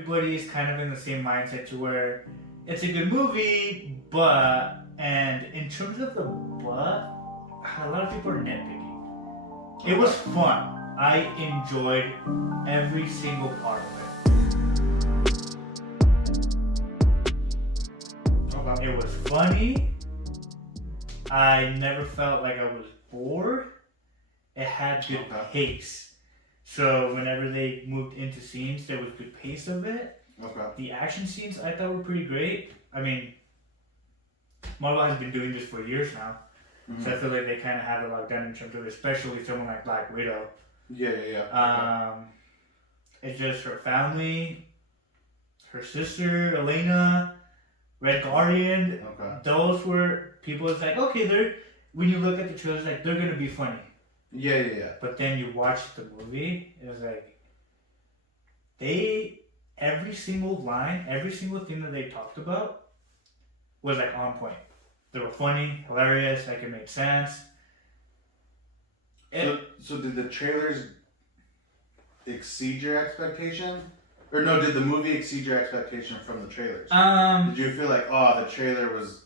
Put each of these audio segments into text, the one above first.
everybody is kind of in the same mindset to where it's a good movie, and in terms of the but, a lot of people are nitpicking. It was fun. I enjoyed every single part of it. Okay. It was funny. I never felt like I was bored. It had good pace. So whenever they moved into scenes, there was good pace of it. Okay. The action scenes I thought were pretty great. I mean, Marvel has been doing this for years now. Mm-hmm. So I feel like they kind of have it locked down in terms of, especially someone like Black Widow. Yeah. It's just her family, her sister, Elena, Red Guardian. Okay. Those were people. It's like, okay, when you look at the trailers, like they're gonna be funny. Yeah. But then you watch the movie, it was like every single line, every single thing that they talked about was like on point. They were funny, hilarious, like it made sense. So did the trailers exceed your expectation? Or no, did the movie exceed your expectation from the trailers? Did you feel like, the trailer was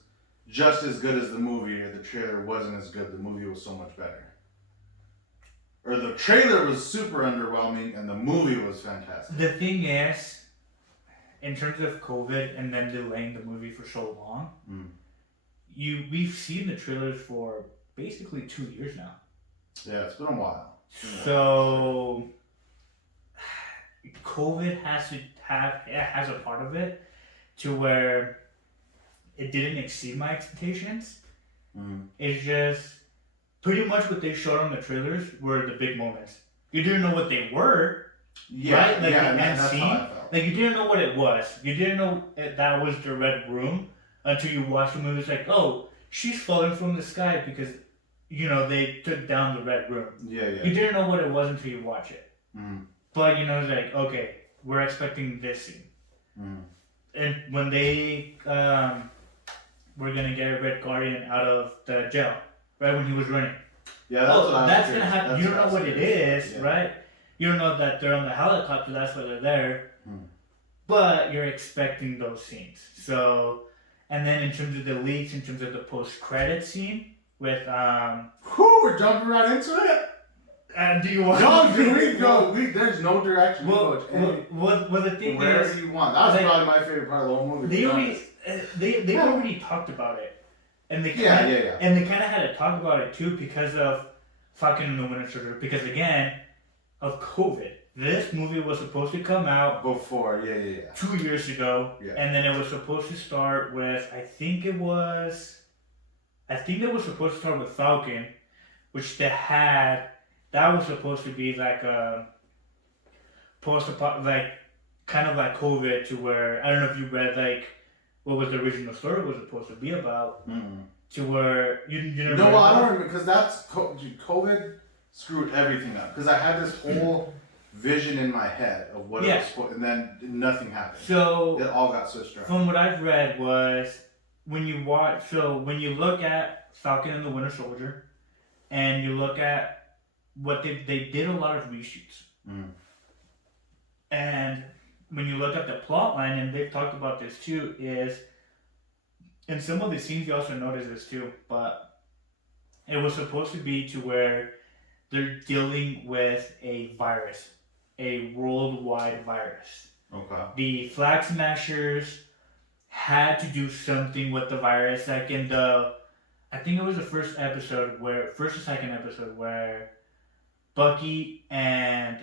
just as good as the movie, or the trailer wasn't as good, the movie was so much better? Or the trailer was super underwhelming and the movie was fantastic? The thing is, in terms of COVID and then delaying the movie for so long, we've seen the trailers for basically 2 years now. Yeah, it's been a while. So COVID has a part of it to where it didn't exceed my expectations. It's just pretty much what they showed on the trailers were the big moments. You didn't know what they were, right? Like the end scene. Like you didn't know what it was. You didn't know that was the Red Room until you watched the movie. It's like, oh, she's falling from the sky because, they took down the Red Room. Yeah. You didn't know what it was until you watch it. But, it's like, okay, we're expecting this scene. And when they were going to get Red Guardian out of the jail, right, when he was running. Yeah, that's going to happen. You don't know what it is, right? You don't know that they're on the helicopter, that's why they're there. But you're expecting those scenes. So, and then in terms of the leaks, in terms of the post-credit scene with... we're jumping right into it? Do you want there's no direction. Well, the thing wherever is... you want. That was probably my favorite part of the whole movie. They already talked about it. And they And they kind of had to talk about it too because of Falcon and the Winter Soldier. Because again, of COVID. This movie was supposed to come out before, 2 years ago, and then it was supposed to start with, I think it was supposed to start with Falcon, which that was supposed to be like a kind of like COVID, to where, I don't know if you read like what was the original story was supposed to be about, to where you never. No, I don't remember, because COVID screwed everything up, because I had this whole vision in my head of what it was, and then nothing happened. So it all got switched around. From what I've read was when you look at Falcon and the Winter Soldier, and you look at what they did a lot of reshoots. And when you look at the plot line, and they've talked about this too, is in some of the scenes you also notice this too, but it was supposed to be to where they're dealing with a virus. A worldwide virus. Okay. The Flag Smashers had to do something with the virus, like in I think it was the first or second episode where Bucky and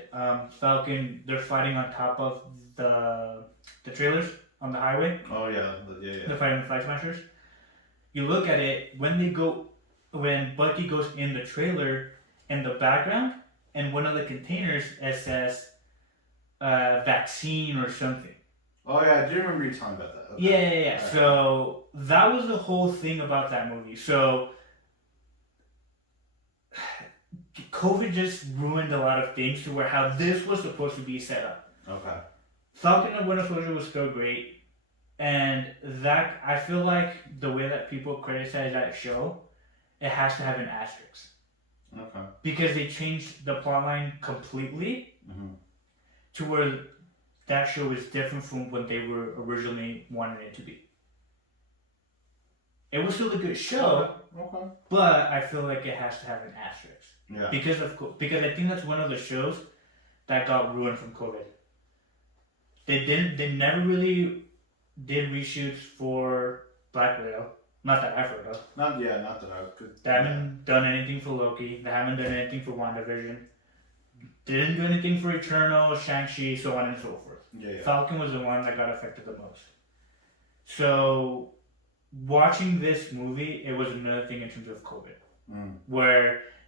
Falcon, they're fighting on top of the trailers on the highway. Oh yeah. They're fighting the Flag Smashers. You look at it when Bucky goes in the trailer, in the background, and one of the containers, it says vaccine or something. Oh yeah, I do remember you talking about that. Okay. Yeah. Right. So that was the whole thing about that movie. So COVID just ruined a lot of things to where how this was supposed to be set up. Okay. Falcon and Winter Soldier was still great. And that, I feel like the way that people criticize that show, it has to have an asterisk. Okay. Because they changed the plotline completely to where that show is different from what they were originally wanting it to be. It was still a good show, Okay. but I feel like it has to have an asterisk. Yeah. Because I think that's one of the shows that got ruined from COVID. They never really did reshoots for Black Widow. Not that I've heard of. Not that I could. They haven't done anything for Loki. They haven't done anything for WandaVision. They didn't do anything for Eternal, Shang-Chi, so on and so forth. Yeah. Falcon was the one that got affected the most. So, watching this movie, it was another thing in terms of COVID. Where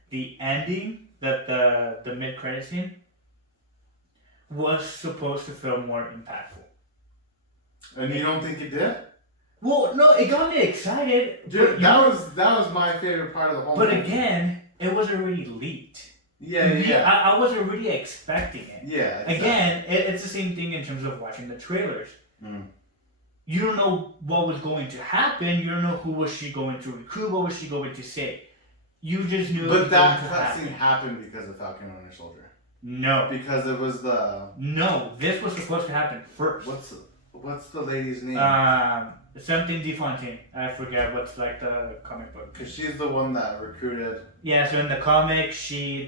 the ending, the mid-credit scene, was supposed to feel more impactful. And you don't think it did? Well, no, it got me excited. Dude, that was my favorite part of the whole movie. But again, it was already leaked. Yeah. I was already expecting it. Yeah. Exactly. Again, it's the same thing in terms of watching the trailers. You don't know what was going to happen. You don't know who was she going to recruit. What was she going to say? You just knew. But that cutscene happened because of Falcon and Winter Soldier. No. Because it was the. No, this was supposed to happen first. What's the lady's name? Something DeFontaine. I forget what's like the comic book. Because she's the one that recruited. Yeah, so in the comic,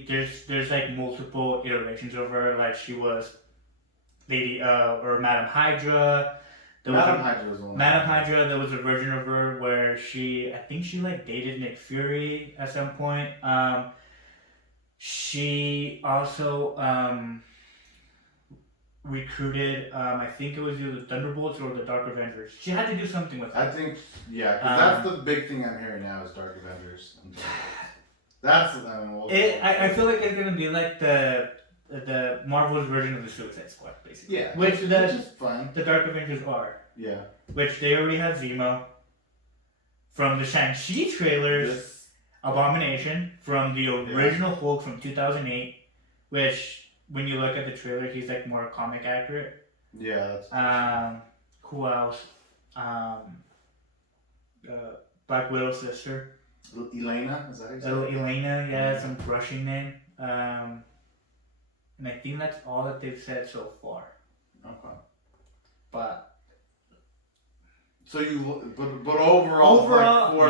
there's like multiple iterations of her. Like she was Lady or Madam Hydra. Hydra was the one. Madam Hydra. There was a version of her where I think she like dated Nick Fury at some point. She also recruited, I think it was either the Thunderbolts or the Dark Avengers. She had to do something with that. I think, yeah, because that's the big thing I'm hearing now is Dark Avengers. That's, I feel like it's going to be like the Marvel's version of the Suicide Squad, basically. Yeah, which is fun. The Dark Avengers are. Yeah. Which they already have Zemo. From the Shang-Chi trailers, Abomination. From the original Hulk from 2008, which... When you look at the trailer, he's like more comic accurate. Yeah, that's who else? Black Widow's sister. Elena, is that exactly? Elena, yeah, some Russian name. And I think that's all that they've said so far. Okay. But so but overall for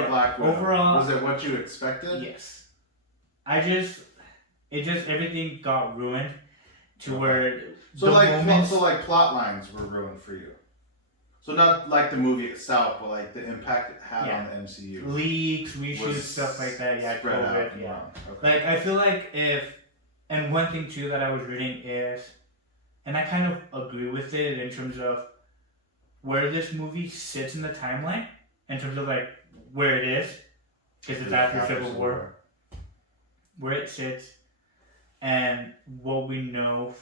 Black Widow, overall, was it what you expected? Yes. Everything got ruined. To where so plot lines were ruined for you. So not like the movie itself, but like the impact it had on the MCU. Leaks, reshoots, stuff like that. Yeah, COVID. Yeah. Okay. Like I feel like and one thing too that I was reading is, and I kind of agree with it in terms of where this movie sits in the timeline, in terms of like where it is, because it's after Civil War, where it sits. And what we know,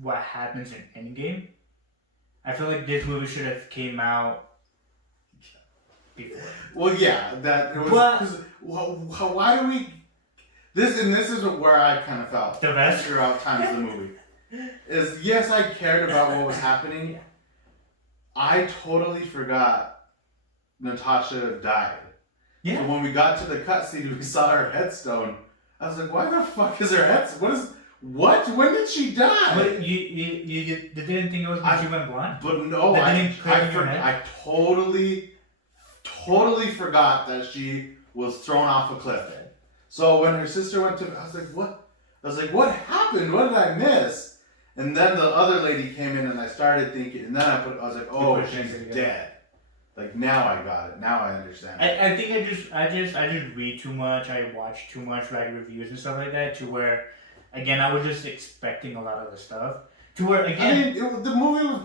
what happens in Endgame, I feel like this movie should have came out before. Well, yeah, that it was. Why do we? This is where I kind of felt the best throughout times of the movie. Is yes, I cared about what was happening. Yeah. I totally forgot Natasha died. Yeah. So when we got to the cutscene, we saw her headstone. I was like, why the fuck is her head? What? When did she die? But you didn't think it was when she went blonde? But no, I totally forgot that she was thrown off a cliff. So when her sister went to, I was like, what? I was like, what happened? What did I miss? And then the other lady came in and I started thinking, and then I was like, oh, she's dead. Like now I got it. Now I understand. I think I just read too much. I watch too much like reviews and stuff like that. To where, again, I was just expecting a lot of the stuff. To where again, the movie was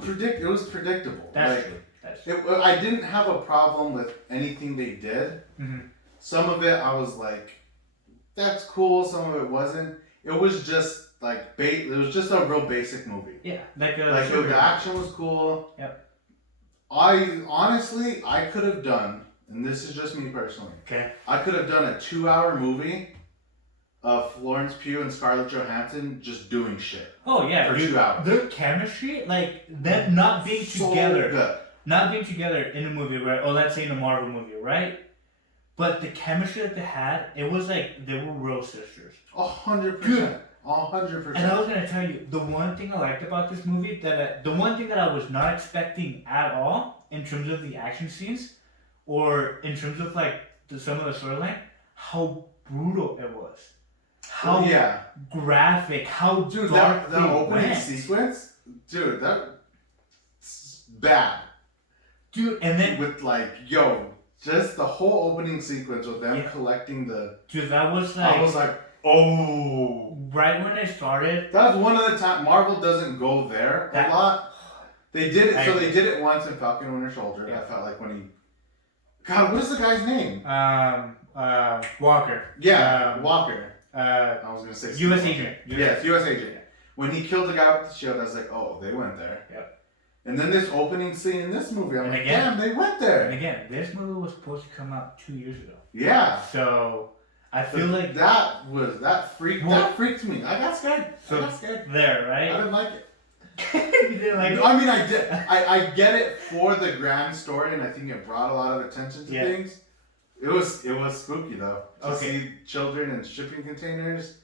predictable. That's true. That's true. I didn't have a problem with anything they did. Mm-hmm. Some of it I was like, that's cool. Some of it wasn't. It was just like it was just a real basic movie. Yeah, the action was cool. Yep. I could have done, and this is just me personally. Okay. I could have done a 2-hour movie of Florence Pugh and Scarlett Johansson just doing shit. Oh yeah, for 2 hours. Their chemistry, like them not being together, good. Not being together in a movie, right? Or let's say in a Marvel movie, right? But the chemistry that they had, it was like they were real sisters. 100%. 100%. And I was gonna tell you, the one thing I liked about this movie, the one thing that I was not expecting at all in terms of the action scenes, or in terms of like some of the storyline, how brutal it was, how graphic, how dude, dark that opening sequence, dude, that's bad. Dude, and then with like, just the whole opening sequence with them collecting the. Dude, that was like. I was like, oh. Right when they started. That was one of the times. Marvel doesn't go there a lot. They did it. So they did it once in Falcon Winter Soldier. Yeah. I felt like when he. God, what is the guy's name? Walker. Yeah, Walker. I was gonna say. U.S. agent. Yes, U.S. agent. Yeah. When he killed the guy with the shield, I was like, oh, they went there. Yep. And then this opening scene in this movie, I'm like, damn, they went there. And again, this movie was supposed to come out 2 years ago. Yeah. So I feel like that freaked me. I got scared. There, right? I didn't like it. You didn't like it? I mean, I did. I get it for the grand story, and I think it brought a lot of attention to things. It was spooky though. To see children in shipping containers.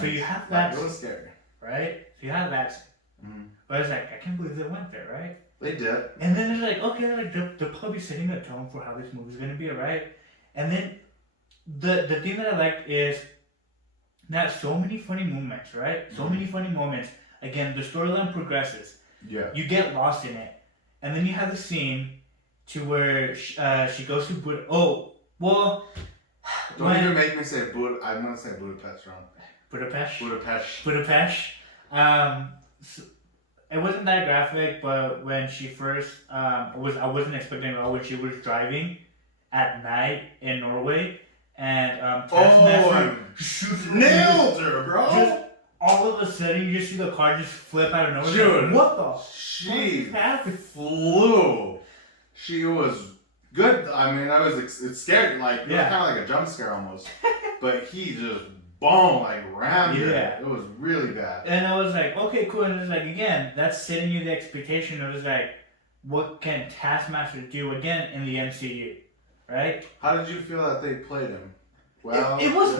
So you have that. It was scary. Right? So you have that. Mm-hmm. But I was like, I can't believe they went there, right? They did. And then it's like, okay, like they're probably setting the tone for how this movie's gonna be, right? And then the thing that I liked is that so many funny moments, right? So many funny moments. Again, the storyline progresses. Yeah. You get lost in it, and then you have the scene to where she goes to Don't even make me say I'm gonna say Budapest wrong. Budapest. So it wasn't that graphic, but when she first I wasn't expecting at all when she was driving at night in Norway, and Taskmaster shoots nailed her, bro. Just all of a sudden, you just see the car just flip out of nowhere. Dude, like, what the? She flew. She was good. I mean, it's scary. Like it was kind of like a jump scare almost. But he just rammed her. It was really bad. And I was like, okay, cool. And it's like, again, that's setting you the expectation of, like, what can Taskmaster do again in the MCU, right? How did you feel that they played him? Well, it was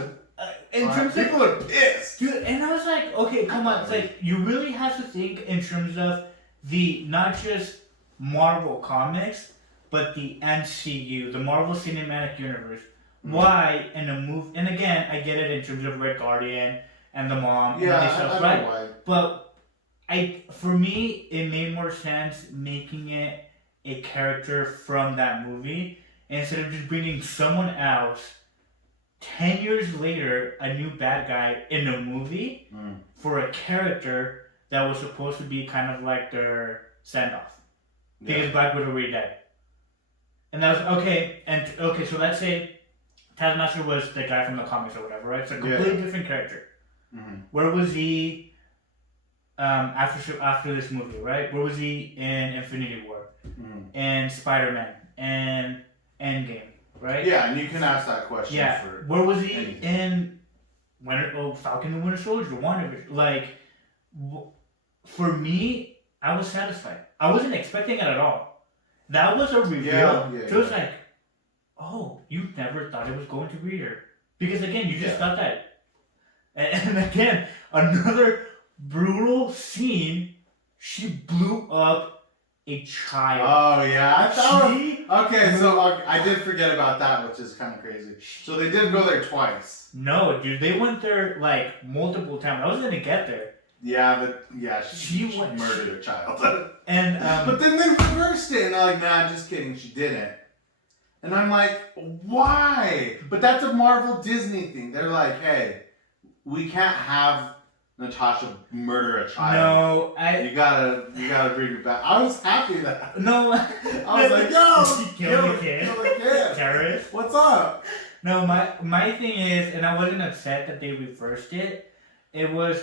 in terms of people are pissed, dude. And I was like, okay, come on. It's like you really have to think in terms of the not just Marvel comics, but the MCU, the Marvel Cinematic Universe. Why in a movie? And again, I get it in terms of Red Guardian and the mom and all these stuff, right? Know why. But for me, it made more sense making it a character from that movie instead of just bringing someone else. 10 years later, a new bad guy in a movie for a character that was supposed to be kind of like their send-off. Because Black Widow already died. And that was okay. And okay, so let's say Taskmaster was the guy from the comics or whatever, right? It's a completely different character. Mm-hmm. Where was he after this movie, right? Where was he in Infinity War? Mm-hmm. And Spider-Man? And Endgame, right? Yeah, and you can ask that question for where was he in Falcon and Winter Soldier, WandaVision? Like, for me, I was satisfied. I wasn't expecting it at all. That was a reveal. So it was like, oh, you never thought it was going to be here. Because again, you just thought that. And again, another brutal scene, she blew up a child. Oh, yeah. I did forget about that, which is kind of crazy. So they did go there twice. No, dude, they went there like multiple times. I was going to get there. Yeah, but she murdered a child. And but then they reversed it, and they're like, nah, just kidding, she didn't. And I'm like, why? But that's a Marvel Disney thing. They're like, hey, we can't have Natasha murder a child. No, you gotta bring it back. I was happy that. No, I was like, yo, kill the kid. Terrorist. What's up? No, my thing is, and I wasn't upset that they reversed it. It was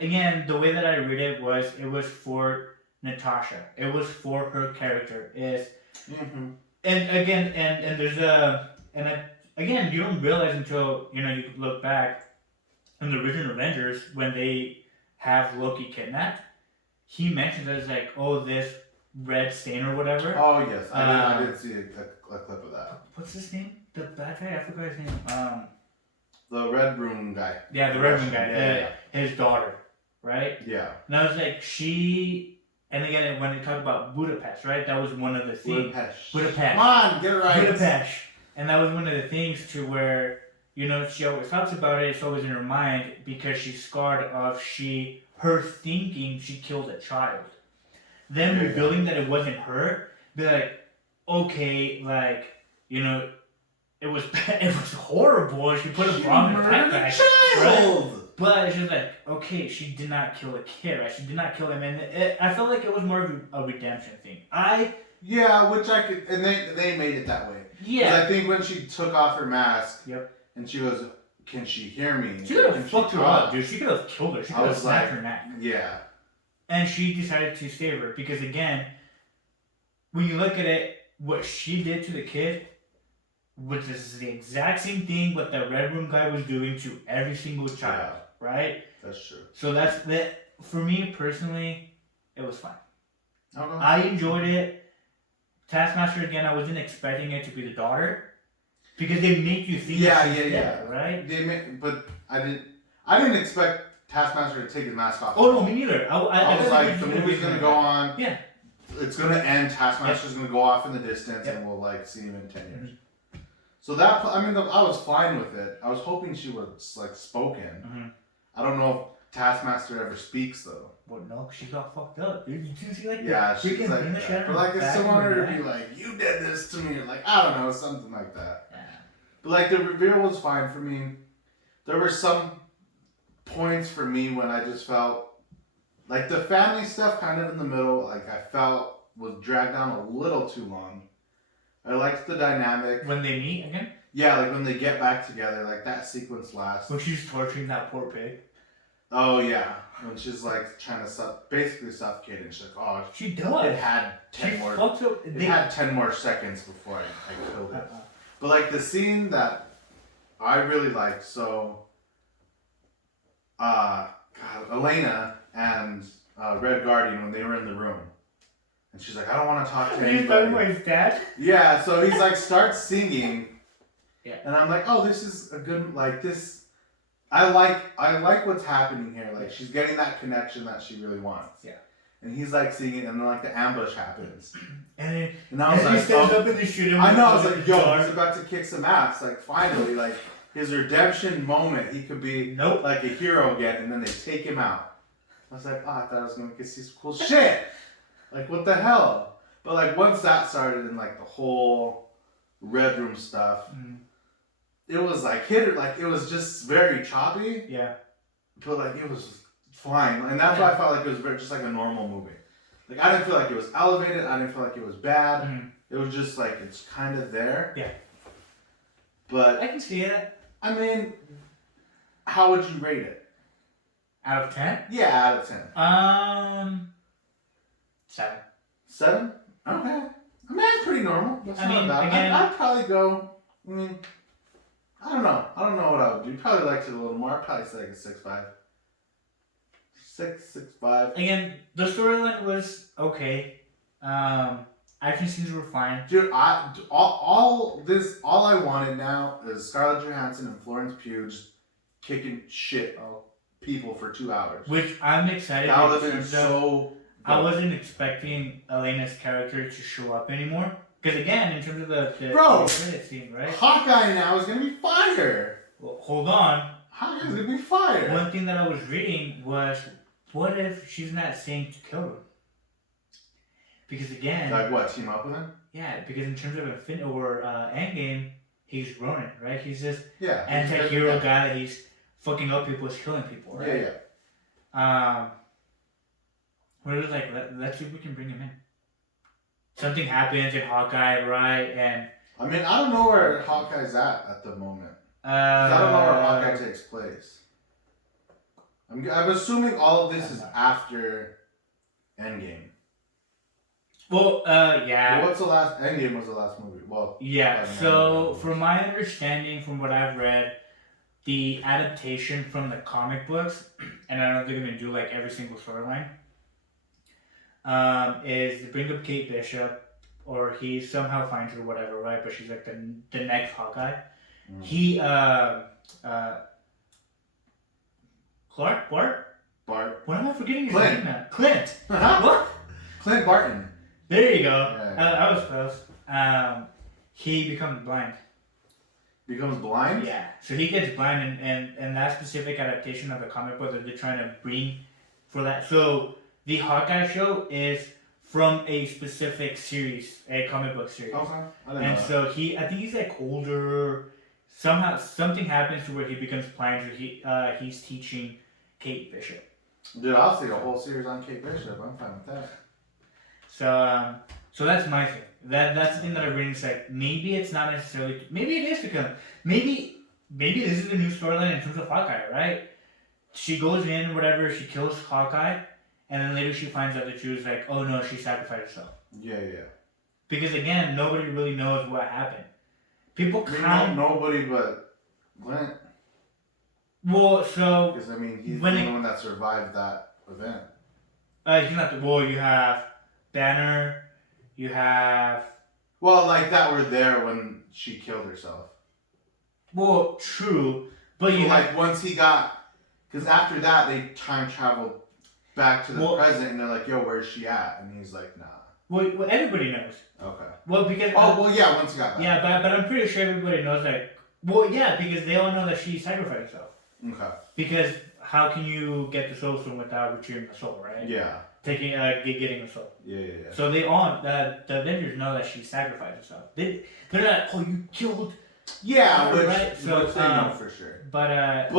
again, the way that I read it was for Natasha. It was for her character. And again, and there's again, you don't realize until you look back in the original Avengers when they have Loki kidnapped. He mentions it as like, oh, this red stain or whatever. Oh yes, I did see a clip of that. What's his name? The bad guy? I forgot his name. The Red Room guy. Yeah, the Red Room guy. Yeah. His daughter, right? Yeah. And I was like, and again, when they talk about Budapest, right? That was one of the things. Budapest. Come on, get it right. Budapest. And that was one of the things to where, she always talks about it. It's always in her mind because she's scarred of her thinking she killed a child. Then revealing that it wasn't her, be like, okay, like, it was horrible. She put a bomb in the backpack, right? But it's just like, okay, she did not kill a kid, right? She did not kill him, and I felt like it was more of a redemption thing. Which I could, and they made it that way. Yeah. Because I think when she took off her mask, yep, and she goes, "Can she hear me?" She could have fucked her up, dude. She could have killed her. She could have snapped her neck. Yeah. And she decided to save her because, again, when you look at it, what she did to the kid, which is the exact same thing what the Red Room guy was doing to every single child, right? That's true. So that's that. For me personally, it was fine. Okay. I enjoyed it. Taskmaster, again, I wasn't expecting it to be the daughter because they make you think. Yeah, right? But I didn't expect Taskmaster to take his mask off. Oh no, me neither. I was like, the movie's gonna go on. Yeah. It's gonna end. Taskmaster's gonna go off in the distance, and we'll see him in 10 years. Mm-hmm. So I was fine with it. I was hoping she was spoken. Mm-hmm. I don't know if Taskmaster ever speaks though. Well, no, she got fucked up, dude. You see, she's like, she's like that. But if someone were to be like, "You did this to me," I don't know, something like that. Yeah. But the reveal was fine for me. There were some points for me when I just felt the family stuff kind of in the middle. I felt was dragged down a little too long. I liked the dynamic. When they meet again? Yeah, when they get back together, that sequence lasts. When she's torturing that poor pig. Oh, yeah. When she's, trying to basically suffocate it. She's like, oh. She does. It had 10 more. It had 10 more seconds before I killed it. But, the scene that I really liked, so, Elena and Red Guardian, when they were in the room. And she's like, I don't want to talk to anybody. He's talking about his dad? Yeah, so he's starts singing. Yeah. And I'm like, oh, this is a good, this. I like what's happening here. She's getting that connection that she really wants. Yeah. And he's singing, and then the ambush happens. And I was he stands up in the shooting. I know, I was like, yo, he's about to kick some ass. Finally, his redemption moment, he could be a hero again, and then they take him out. I was like, oh, I thought I was going to get some cool shit. What the hell? But once that started and the whole Red Room stuff, it was hit her, it was just very choppy. Yeah. But it was fine. And that's why I felt it was just a normal movie. I didn't feel it was elevated, I didn't feel it was bad. Mm-hmm. It was just it's kind of there. Yeah. But I can see it. I mean, how would you rate it? Out of 10? Yeah, out of 10. 7. 7? Okay. I mean, that's pretty normal. That's not bad. Again, I'd probably go. I don't know. I don't know what I would do. Probably liked it a little more. I'd probably say a 6.5. 6.5. Again, the storyline was okay. Action scenes were fine. Dude, all I wanted now is Scarlett Johansson and Florence Pugh just kicking shit people for 2 hours. Which I'm excited. That would have been so. I wasn't expecting Elena's character to show up anymore. Because again, in terms of the credit scene, right? Hawkeye now is going to be fire. Well, hold on. Hawkeye's going to be fire. One thing that I was reading was, what if she's not saying to kill him? Because again... what, team up with him? Yeah, because in terms of Endgame, he's Ronin, right? He's this Yeah, anti-hero guy that he's fucking up people, he's killing people, right? Yeah. We're just let's see if we can bring him in. Something happens in Hawkeye, right? And I mean, I don't know where Hawkeye's at the moment. I don't know where Hawkeye takes place. I'm assuming all of this is after Endgame. Well, yeah. Well, Endgame was the last movie. Well, yeah. So, from my understanding, from what I've read, the adaptation from the comic books, and I don't know if they're gonna do every single storyline. Is to bring up Kate Bishop, or he somehow finds her, whatever, right? But she's the next Hawkeye. Mm. Clark? Bart. What am I forgetting his Clint. name now? Clint. What? Clint Barton. There you go. Yeah. I was close. He becomes blind. Becomes blind? Yeah. So he gets blind, and that specific adaptation of the comic book that they're trying to bring for that. So the Hawkeye show is from a specific series, a comic book series. Okay. I didn't And know so I think he's like older. Somehow something happens to where he becomes blind. So he's teaching Kate Bishop. that. Dude, I'll see a whole series on Kate Bishop. I'm fine with that. So that's my thing. That's the thing that I really like. Maybe it's not necessarily. Maybe it is to come. Maybe this is the new storyline in terms of Hawkeye, right? She goes in, whatever. She kills Hawkeye, and then later she finds out that she was like, oh no, she sacrificed herself. Yeah. Because again, nobody really knows what happened. People count nobody but Clint. Well, so Because I mean, he's the only one that survived that event. He's not the. Well, you have Banner. You have. Well, like that were there when she killed herself. Well, true, but So you like once he got, because after that they time traveled back to the present, and they're like, "Yo, where's she at?" And he's like, "Nah." Well, everybody knows. Okay. Well, because well, yeah, once he got back. Yeah, but I'm pretty sure everybody knows that. Well, yeah, because they all know that she sacrificed herself. Okay. Because how can you get the soul stone without retrieving the soul, right? Yeah. Getting the soul. Yeah. So they all the Avengers know that she sacrificed herself. They're like, oh, you killed. Yeah, her, which, right? So which they know for sure. But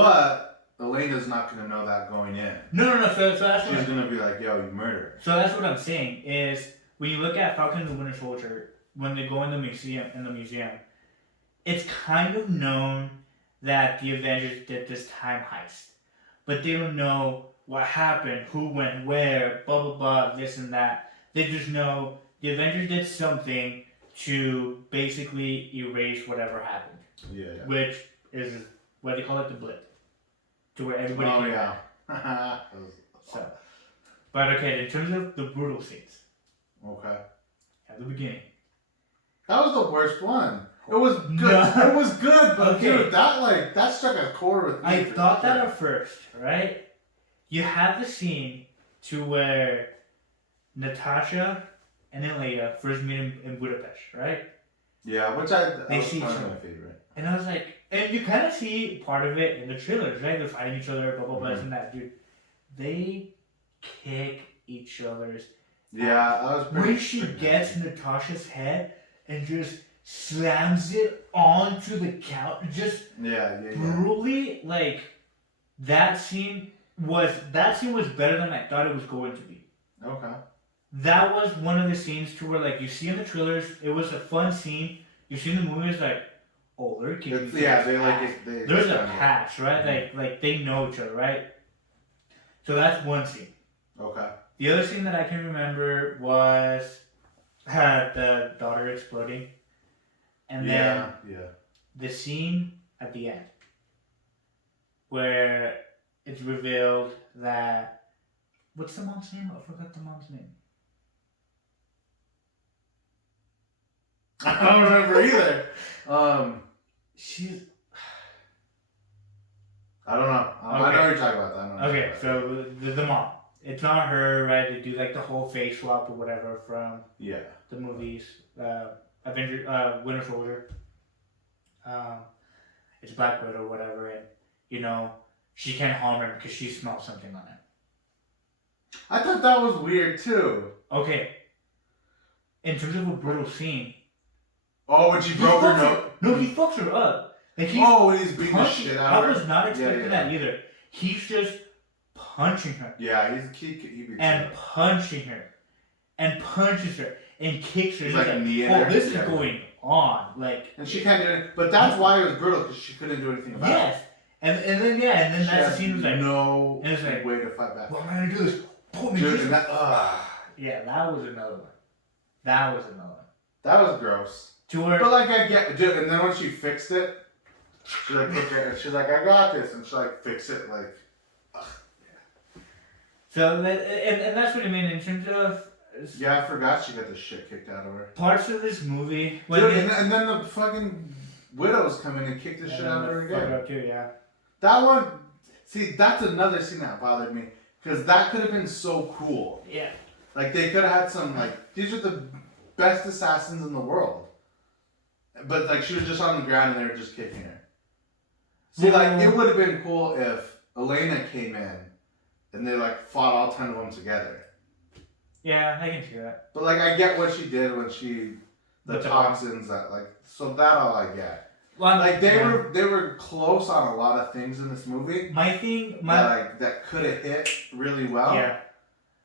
Elena's not gonna know that going in. No. So that's she's gonna be like, "Yo, you murdered." So that's what I'm saying is when you look at Falcon and the Winter Soldier, when they go in the museum, it's kind of known that the Avengers did this time heist, but they don't know what happened, who went where, blah blah blah, this and that. They just know the Avengers did something to basically erase whatever happened. Yeah. Which is what they call it, the blip, to where everybody. Oh yeah. So, but okay, in terms of the brutal scenes. Okay. At the beginning. That was the worst one. It was good. No. It was good, but Okay. dude, that struck a chord with me. I thought that at first, right? You have the scene to where Natasha and Elena first meet in Budapest, right? Yeah, which They was see each probably other. my favorite. And I was like, and you kind of see part of it in the trailers, right? They're fighting each other, blah blah blah, this and that, dude. They kick each other's. Yeah, that was pretty. When she gets Natasha's head and just slams it onto the couch, just Yeah. brutally, like that scene was better than I thought it was going to be. Okay. That was one of the scenes to where like you see in the trailers, it was a fun scene. You see in the movie, it's like, oh, they're kicking. Yeah, they like it. There's a past, right? Mm-hmm. Like they know each other, right? So that's one scene. Okay. The other scene that I can remember was the daughter exploding, and then the scene at the end where it's revealed that what's the mom's name? I forgot the mom's name. I don't remember either. She's. I don't know. I know you're talking about that. Okay, so the mom. It's not her, right? They do like the whole face swap or whatever from the movies, Winter Soldier. It's Black Widow or whatever, and you know she can't harm him because she smells something on him. I thought that was weird too. Okay. In terms of a brutal scene. Oh, when she broke her nose. No, he fucks her up. Like he's beating the shit out of her. I was not expecting that either. He's just punching her. Yeah, he and punching her, and punches her, and kicks her. He's like kneeing her. This is going on, like. And she can't do it, but that's why it was brutal because she couldn't do anything about it. Yes, and then that's the scene was like no and it's like, way to fight back. What am I gonna do? This? Pull me. Dude, yeah, that was another one. That was gross. But like I get, dude, and then when she fixed it, she's like, I got this, and she like fixed it, like. So and that's what I mean in terms of. Yeah, I forgot she got the shit kicked out of her. Parts of this movie, dude, and then the fucking widows come in and kick the shit out of her again. Up too, yeah. That one, see, that's another scene that bothered me. Because that could have been so cool. Yeah. Like, they could have had some, like, these are the best assassins in the world. But, like, she was just on the ground and they were just kicking her. See, like, it would have been cool if Elena came in and they, like, fought all 10 of them together. Yeah, I can see that. But, like, I get what she did when the toxins, that, like, so that all I get. Well, like, they were close on a lot of things in this movie. That could have hit really well. Yeah.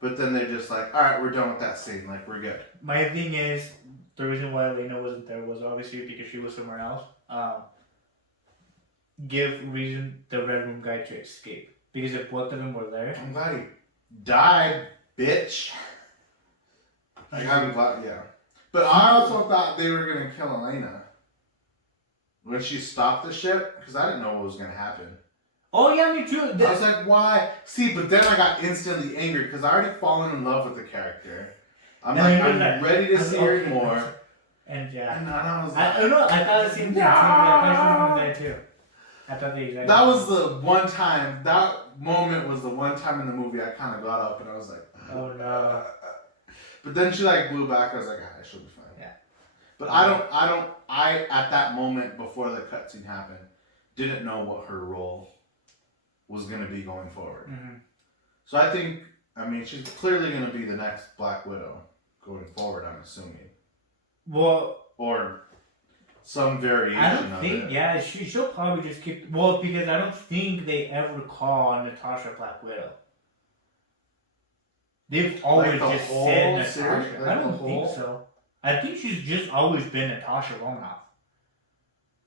But then they're just like, all right, we're done with that scene. Like, we're good. My thing is, the reason why Elena wasn't there was obviously because she was somewhere else. Give reason the Red Room guy to escape. Because if both of them were there... I'm glad he died, bitch. Like, I'm glad, yeah. But I also thought they were going to kill Elena. When she stopped the ship, because I didn't know what was going to happen. Oh, yeah, me too. I was like, why? See, but then I got instantly angry because I already fallen in love with the character. I'm ready to see her more. And yeah. And I was like, I don't know, I thought the same thing too. I thought she was going to die too. I thought the exact that was the one time, that moment was the one time in the movie I kind of got up and I was like, oh no. But then she like blew back. I was like, she'll be fine. Yeah. But I at that moment before the cutscene happened, didn't know what her role was going to be going forward. Mm-hmm. So I think, she's clearly going to be the next Black Widow going forward, I'm assuming. Well, or some variation of it. I don't think, yeah, she'll probably just keep, because I don't think they ever call Natasha Black Widow. They've always just said Natasha. Like I don't think so. I think she's just always been Natasha Romanoff.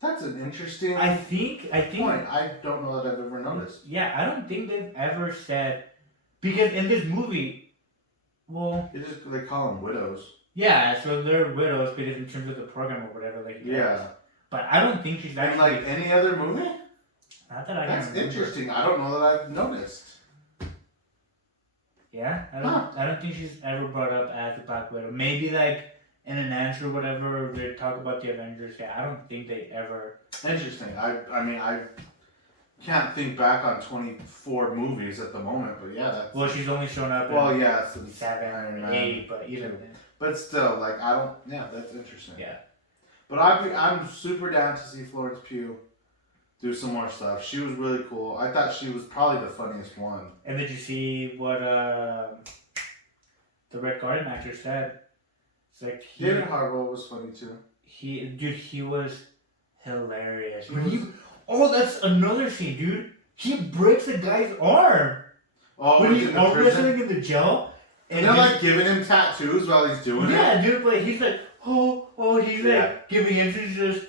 That's an interesting I think point. I don't know that I've ever noticed. Yeah, I don't think they've ever said, because in this movie, they call them widows. Yeah, so they're widows because in terms of the program or whatever, like yeah. But I don't think she's actually like any other movie. Not that I. That's interesting. I don't know that I've noticed. Yeah, I don't think she's ever brought up as a Black Widow. Maybe like in an answer or whatever, they talk about the Avengers. Yeah, I don't think they ever. Interesting. I can't think back on 24 movies at the moment, but yeah, that's. Well, she's only shown up. In 7 or 8, but even then. But still, like I don't. Yeah, that's interesting. Yeah. But I'm super down to see Florence Pugh do some more stuff. She was really cool. I thought she was probably the funniest one. And did you see what the Red Guardian actor said? It's like David Harbour was funny too. He was hilarious. That's another scene, dude. He breaks a guy's arm. Oh, when he's arm wrestling in the jail. And they're like giving him tattoos while he's doing it. Yeah, dude, but he's like, he's like giving in to just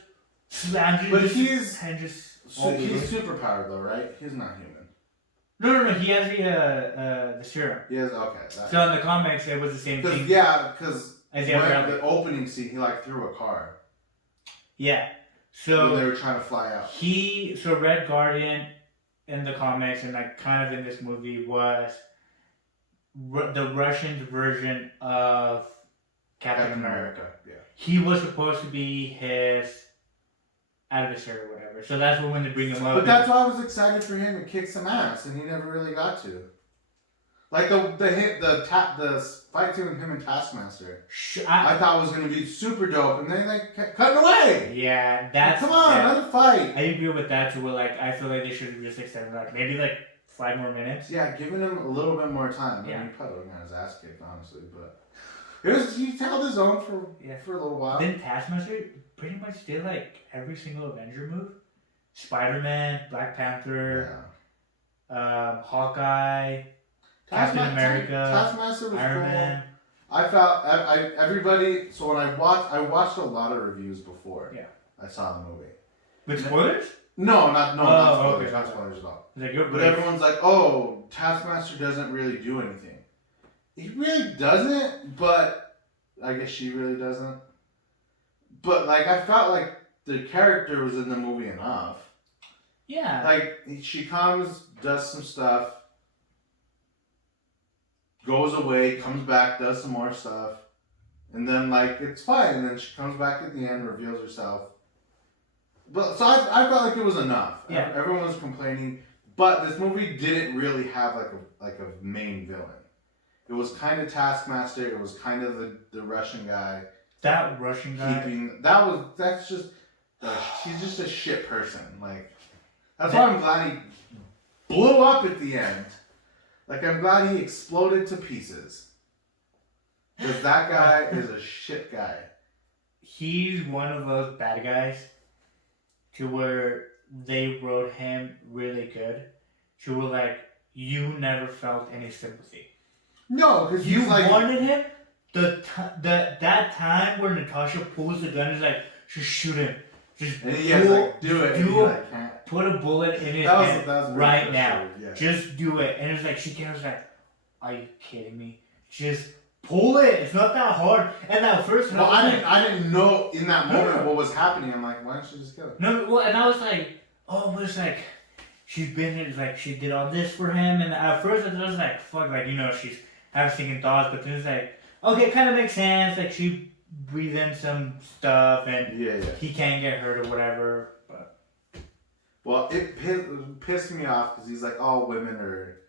slams. But he's super powered though, right? He's not human. No. He has the serum. He has okay. So in the comics, it was the same thing. Yeah, because the opening scene, he like threw a car. Yeah. So when they were trying to fly out. So Red Guardian in the comics and like kind of in this movie was the Russian version of Captain America. Yeah. He was supposed to be his adversary or whatever. So that's when they bring him up. But that's why I was excited for him to kick some ass, and he never really got to. Like the fight between him and Taskmaster, I thought was gonna be super dope, and then they kept cutting away. Yeah, that's. Come on, another fight. I agree with that too. Where like I feel like they should have just extended like maybe like 5 more minutes. Yeah, giving him a little bit more time. Yeah, he probably would have got his ass kicked, honestly, but he held his own for a little while. Then Taskmaster pretty much did like every single Avenger move. Spider-Man, Black Panther, Hawkeye. Captain America, Taskmaster was Iron cool. Man. I felt everybody. So when I watched a lot of reviews before. Yeah. I saw the movie. With spoilers? No, not spoilers. Okay. Not spoilers at all. Like but everyone's like, "Oh, Taskmaster doesn't really do anything." He really doesn't, but I guess she really doesn't. But like, I felt like the character was in the movie enough. Yeah. Like she comes, does some stuff. Goes away, comes back, does some more stuff, and then like it's fine. And then she comes back at the end, reveals herself, But so I felt like it was enough. Yeah. Everyone was complaining, but this movie didn't really have like a main villain. It was kind of Taskmaster. It was kind of the Russian guy. That Russian guy. He's just a shit person. Like, that's why I'm glad he blew up at the end. Like, I'm glad he exploded to pieces. Because that guy is a shit guy. He's one of those bad guys to where they wrote him really good. To where, like, you never felt any sympathy. No, because you wanted him. That time where Natasha pulls the gun is like, just shoot him. Just do it. Put a bullet in his head right now. Yeah. Just do it. And it's like, she was like, are you kidding me? Just pull it. It's not that hard. And that first one, I didn't know in that moment what was happening. I'm like, why don't you just kill him? No, well, and I was like, oh, but it's like, she's been, like, she did all this for him. And at first I was like, fuck, like, she's having second thoughts. But then it's like, okay, it kind of makes sense. Like, she breathed in some stuff and he can't get hurt or whatever. But well, it pissed me off because he's like, all women are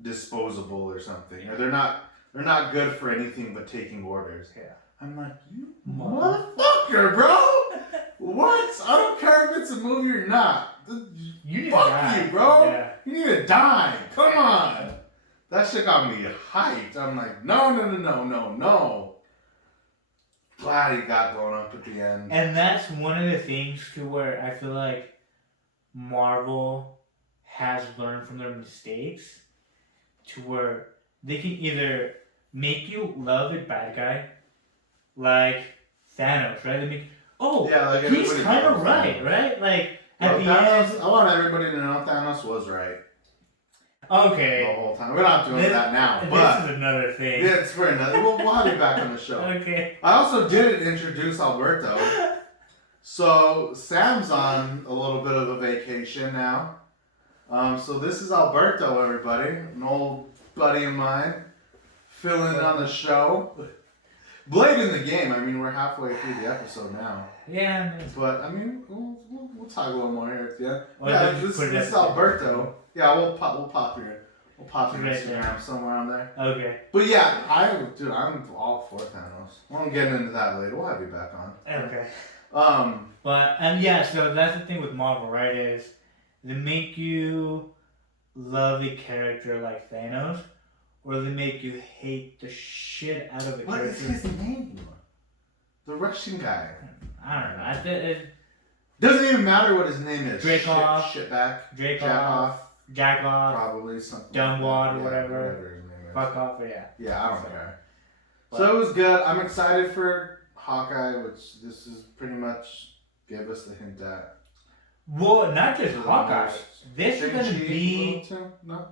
disposable or something. Or they're not good for anything but taking orders. Yeah. I'm like, you motherfucker, bro! What? I don't care if it's a movie or not. Fuck you, bro! Yeah. You need to die. Come on! That shit got me hyped. I'm like, no. Glad he got blown up at the end. And that's one of the things to where I feel like Marvel has learned from their mistakes to where they can either make you love a bad guy, like Thanos, right? They make, he's kind of right? Like, at the Thanos, end... I want everybody to know Thanos was right. Okay. The whole time. We're not doing that now, but... This is another thing. Yeah, it's for another... We'll have you back on the show. Okay. I also didn't introduce Alberto. So, Sam's on a little bit of a vacation now. So this is Alberto, everybody. An old buddy of mine. Filling in on the show. Blade in the game. I mean, we're halfway through the episode now. Yeah. But, I mean, we'll talk a little more here at the end. Well, this is Alberto. Yeah, we'll pop your Instagram somewhere on there. Okay. But yeah, I'm all for Thanos. We'll get into that later. We'll have you back on. Okay. But so that's the thing with Marvel, right? Is they make you love a character like Thanos, or they make you hate the shit out of a character. What is his name? The Russian guy. I don't know. It doesn't even matter what his name is. Dreykov. Jack-off. Probably something. Dumbwad like or whatever. His name is. Fuck off, yeah. Yeah, I don't care. So it was good. I'm excited for Hawkeye, which this is pretty much gave us the hint at. Well, not just Hawkeye. This is going to be... No?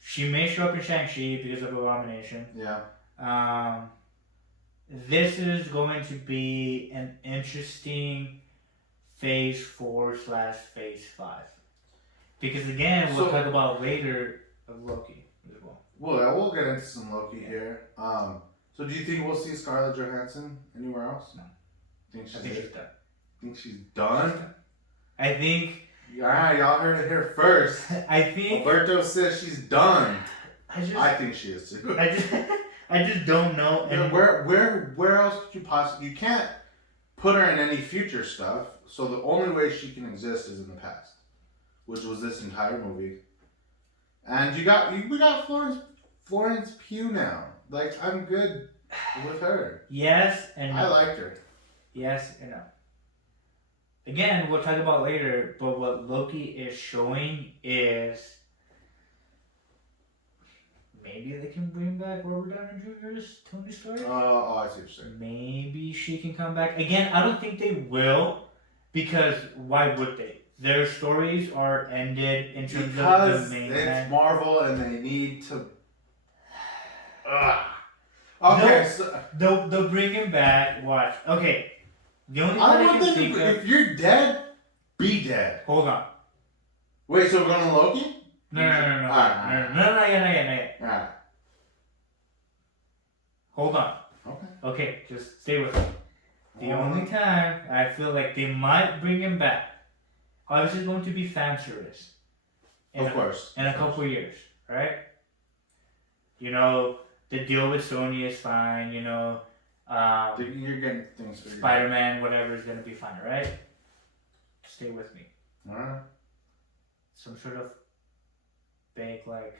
She may show up in Shang-Chi because of Abomination. Yeah. This is going to be an interesting Phase 4/Phase 5. Because again, we'll talk about later of Loki as well. Well, we'll get into some Loki here. So do you think we'll see Scarlett Johansson anywhere else? No. I think she's done. Think she's done? I think... Yeah, y'all heard it here first. I think... Alberto says she's done. I think she is too. I just don't know. And where else could you possibly... You can't put her in any future stuff, so the only way she can exist is in the past, which was this entire movie. And we got Florence Pugh now. Like, I'm good with her. Yes and no. I liked her. Yes and no. Again, we'll talk about later, but what Loki is showing is maybe they can bring back Robert Downey Jr.'s Tony Stark. Oh, I see what you're saying. Maybe she can come back. Again, I don't think they will, because why would they? Their stories are ended in terms of the main. It's Marvel and they need to. Okay, they'll bring him back. Watch. Okay. The only I don't think if you're dead, be dead. Hold on. Wait, so we're going to Loki? No, not yet. Alright. Hold on. Okay. Okay, just stay with me. The only time I feel like they might bring him back, obviously, it's going to be fan service. In a couple years, right? You know, the deal with Sony is fine. You know, you're getting things figured out. Spider-Man, whatever, is gonna be fine, right? Stay with me. Alright. Some sort of big like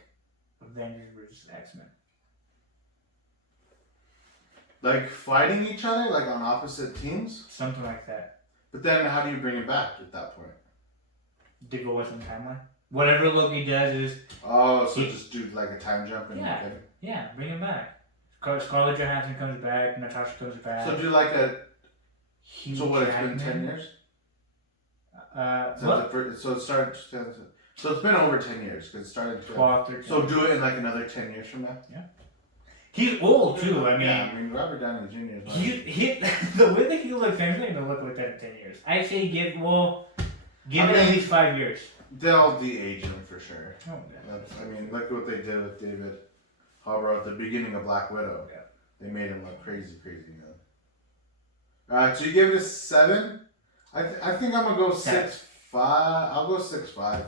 Avengers versus X-Men. Like fighting each other, like on opposite teams? Something like that. But then how do you bring it back at that point? To go with some timeline. Whatever Loki does is... Oh, so just do like a time jump and... Yeah, bring him back. Scarlett Johansson comes back, Natasha comes back. So do like a... So what, it's been 10 years? So it started... So it's been over 10 years, because it started... 12, 13. So do it in like another 10 years from now? Yeah. He's old too. I mean, Robert Downey Jr. is like the way that he looks, he's not gonna look like that in 10 years. I say give it at least 5 years. They'll de-age him for sure. Oh, yeah. I mean, look at what they did with David Harbour at the beginning of Black Widow. Yeah. They made him look crazy young. Alright, so you gave it a 7? I think I'm gonna go 6.5. I'll go 6.5.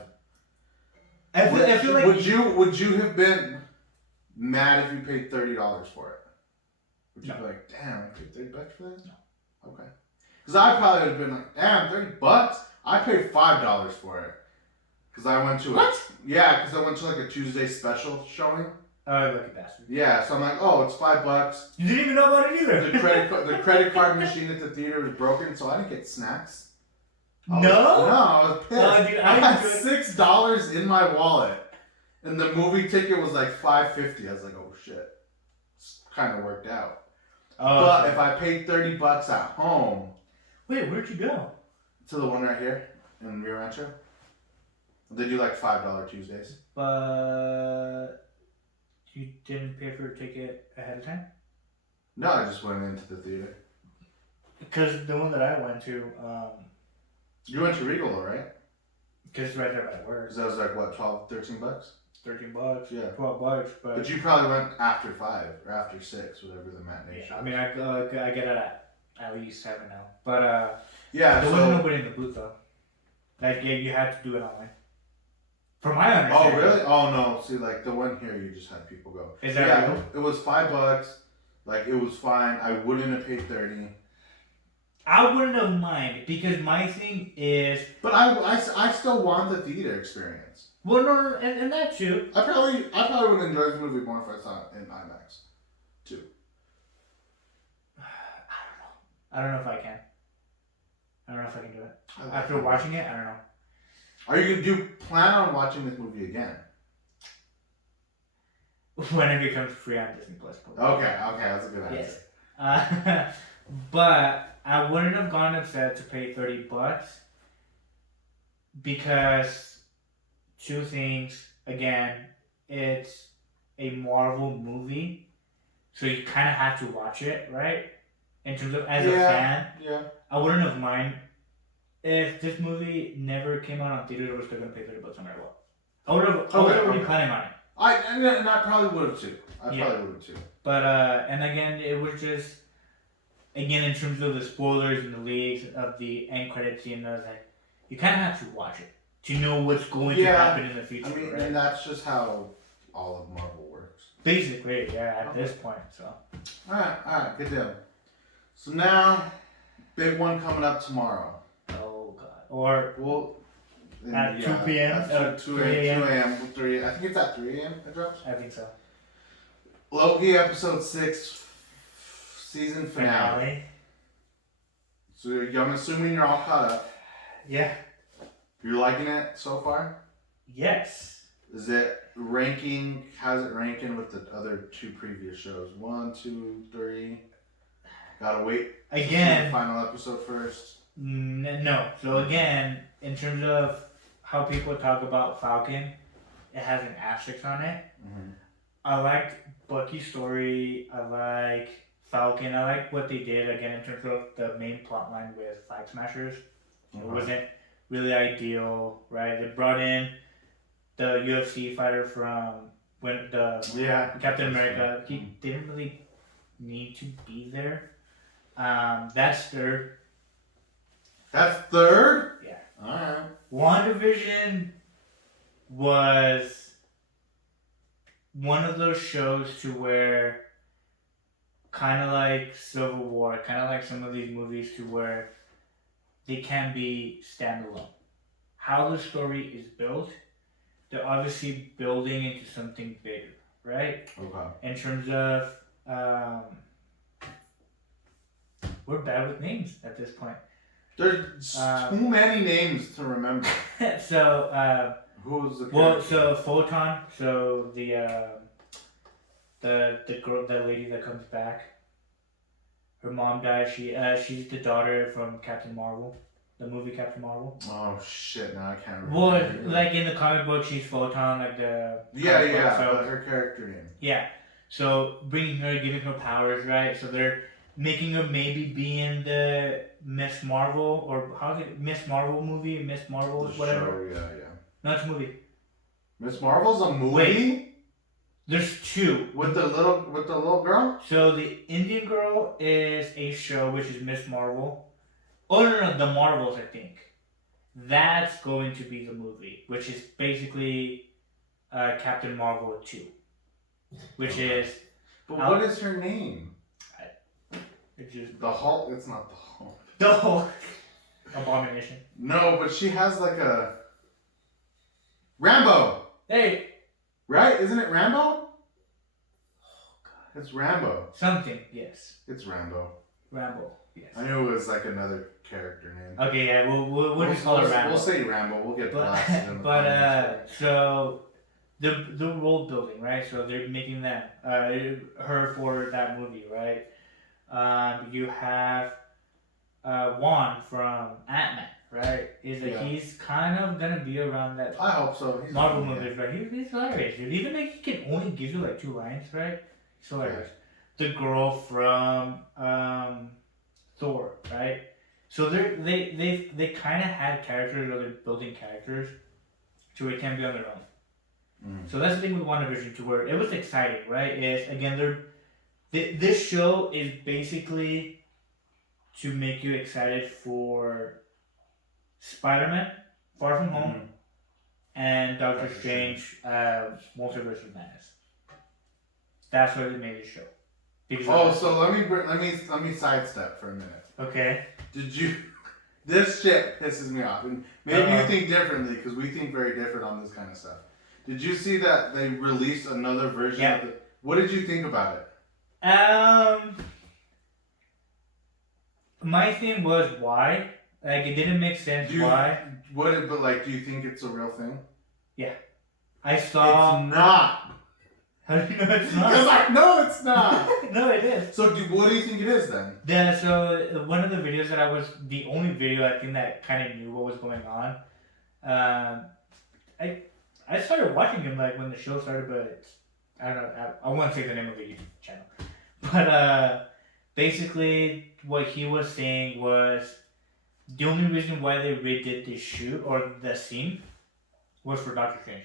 I feel like would you have been mad if you paid $30 for it? Would you be like, damn, I paid $30 for this? No. Okay. Because I probably would have been like, damn, $30? I paid $5 for it. Because I went to because I went to like a Tuesday special showing. Oh, lucky bastard. Yeah, so I'm like, oh, it's $5. You didn't even know about it either. The credit card machine at the theater was broken, so I didn't get snacks. I was pissed. Dude, I had $6 in my wallet, and the movie ticket was like $5.50. I was like, oh shit, kind of worked out. But if I paid $30 at home, wait, where'd you go? To the one right here in Rio Rancho. They do like $5 Tuesdays. But you didn't pay for a ticket ahead of time? No, I just went into the theater. Because the one that I went to, you went to Regal, though, right? Because it's right there by work. Because that was like, what, $12, $13? $13, yeah. $12, but you probably went after 5 or after 6, whatever the matinee show. I mean, I get it at least 7 now. But there wasn't nobody in the booth though. Like you had to do it online. From my understanding. Oh really? Oh no. See, like the one here, you just had people go. Is that real? It was $5. Like it was fine. I wouldn't have paid $30. I wouldn't have minded because my thing is. But I still want the theater experience. Well, no, and that too. I probably would enjoy this movie more if I saw it in IMAX, too. I don't know if I can. I don't know if I can do it. After watching it, I don't know. Do you plan on watching this movie again? When it becomes free on Disney Plus. Okay, that's a good answer. Yes. But I wouldn't have gone upset to pay $30 because two things. Again, it's a Marvel movie, so you kind of have to watch it, right? In terms of as a fan, I wouldn't have mind if this movie never came out on theaters. I was still gonna pay $30 no matter what. I would have already planning on it. I probably would have too. But and again, it was just in terms of the spoilers and the leaks of the end credit scene. I was like, you kind of have to watch it to know what's going to happen in the future. I mean, right? And that's just how all of Marvel works. Basically, yeah. At this point, so. All right, good deal. So now, big one coming up tomorrow. Oh God. Or at 2 p.m. 2 a.m. 3. I think it's at 3 a.m. it drops. I think so. Loki episode 6, season finale. So I'm assuming you're all caught up. Yeah. You're liking it so far? Yes. Is it ranking? How's it ranking with the other 2 previous shows? 1, 2, 3. Gotta wait. Again. The final episode first. No. So again, in terms of how people talk about Falcon, it has an asterisk on it. Mm-hmm. I liked Bucky's story. I like Falcon. I like what they did again in terms of the main plot line with Flag Smashers. It wasn't really ideal, right? They brought in the UFC fighter from Captain America. He didn't really need to be there. That's third. That's third? Yeah. Alright. WandaVision was one of those shows to where, kind of like Civil War, kind of like some of these movies, to where they can be standalone. How the story is built, they're obviously building into something bigger, right? Okay. In terms of, we're bad with names at this point. There's too many names to remember. So, who's the character? well, so Photon, so the girl, the lady that comes back, her mom died. She's the daughter from Captain Marvel, the movie Captain Marvel. Oh shit! Now I can't remember. Well, like in the comic book, she's Photon, like the yeah, so, but her character name. Yeah, so bringing her, giving her powers, right? So they're making her maybe be in the Miss Marvel, or how's it, Miss Marvel movie, Miss Marvel, whatever. Show, yeah. No, it's a movie. Miss Marvel's a movie. Wait. There's two. With the little girl? So the Indian girl is a show, which is Miss Marvel. Oh no, the Marvels, I think. That's going to be the movie, which is basically Captain Marvel 2. Which is... But what is her name? It's just... The Hulk? It's not the Hulk. The Hulk. Abomination. No, but she has like a... Rambo! Hey! Right? Isn't it Rambo? Oh, God. It's Rambo. Something, yes. It's Rambo. Rambo, yes. I knew it was like another character name. Okay, yeah, we'll just call her Rambo. We'll say Rambo. We'll get blasted. But so the world building, right? So they're making that her for that movie, right? You have Juan from Ant-Man, right? He's kind of gonna be around that. I hope so. He's Marvel movies, right? He's hilarious, dude. Even like he can only give you like 2 lines, right? It's hilarious. Yeah. The girl from Thor, right? So they kind of had characters, or they're building characters to where it can be on their own. So that's the thing with WandaVision, to where it was exciting, right? Is again this show is basically to make you excited for Spider-Man, Far From Home, and Doctor Strange, Multiverse of Madness. That's why they made this show. So let me sidestep for a minute. Okay. Did you? This shit pisses me off, and maybe you think differently because we think very different on this kind of stuff. Did you see that they released another version of it? What did you think about it? My thing was why. Like, it didn't make sense why. But do you think it's a real thing? Yeah. I saw... It's not. How do you know it's not? Because I know it's not. No, it is. So what do you think it is then? So one of the videos that the only video I think that kind of knew what was going on, I started watching him like when the show started, but I don't know, I won't say the name of the YouTube channel. But basically what he was saying was the only reason why they redid this shoot or the scene was for Doctor Strange.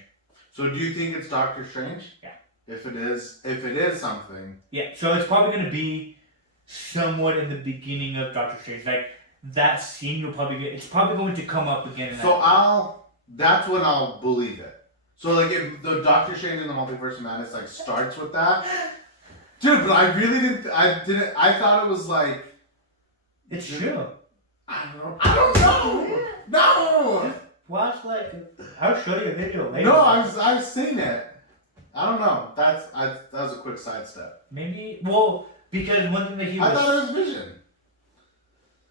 So do you think it's Doctor Strange? Yeah. If it is something. Yeah, so it's probably going to be somewhat in the beginning of Doctor Strange. Like, that scene it's probably going to come up again. That's when I'll believe it. So like if the Doctor Strange in the Multiverse of Madness like starts with that. Dude, but I really I thought it was like. It's true. I don't know. No! Watch I'll show you a video later. No, I've seen it. I don't know. That was a quick sidestep. Maybe because one thing that I thought it was Vision.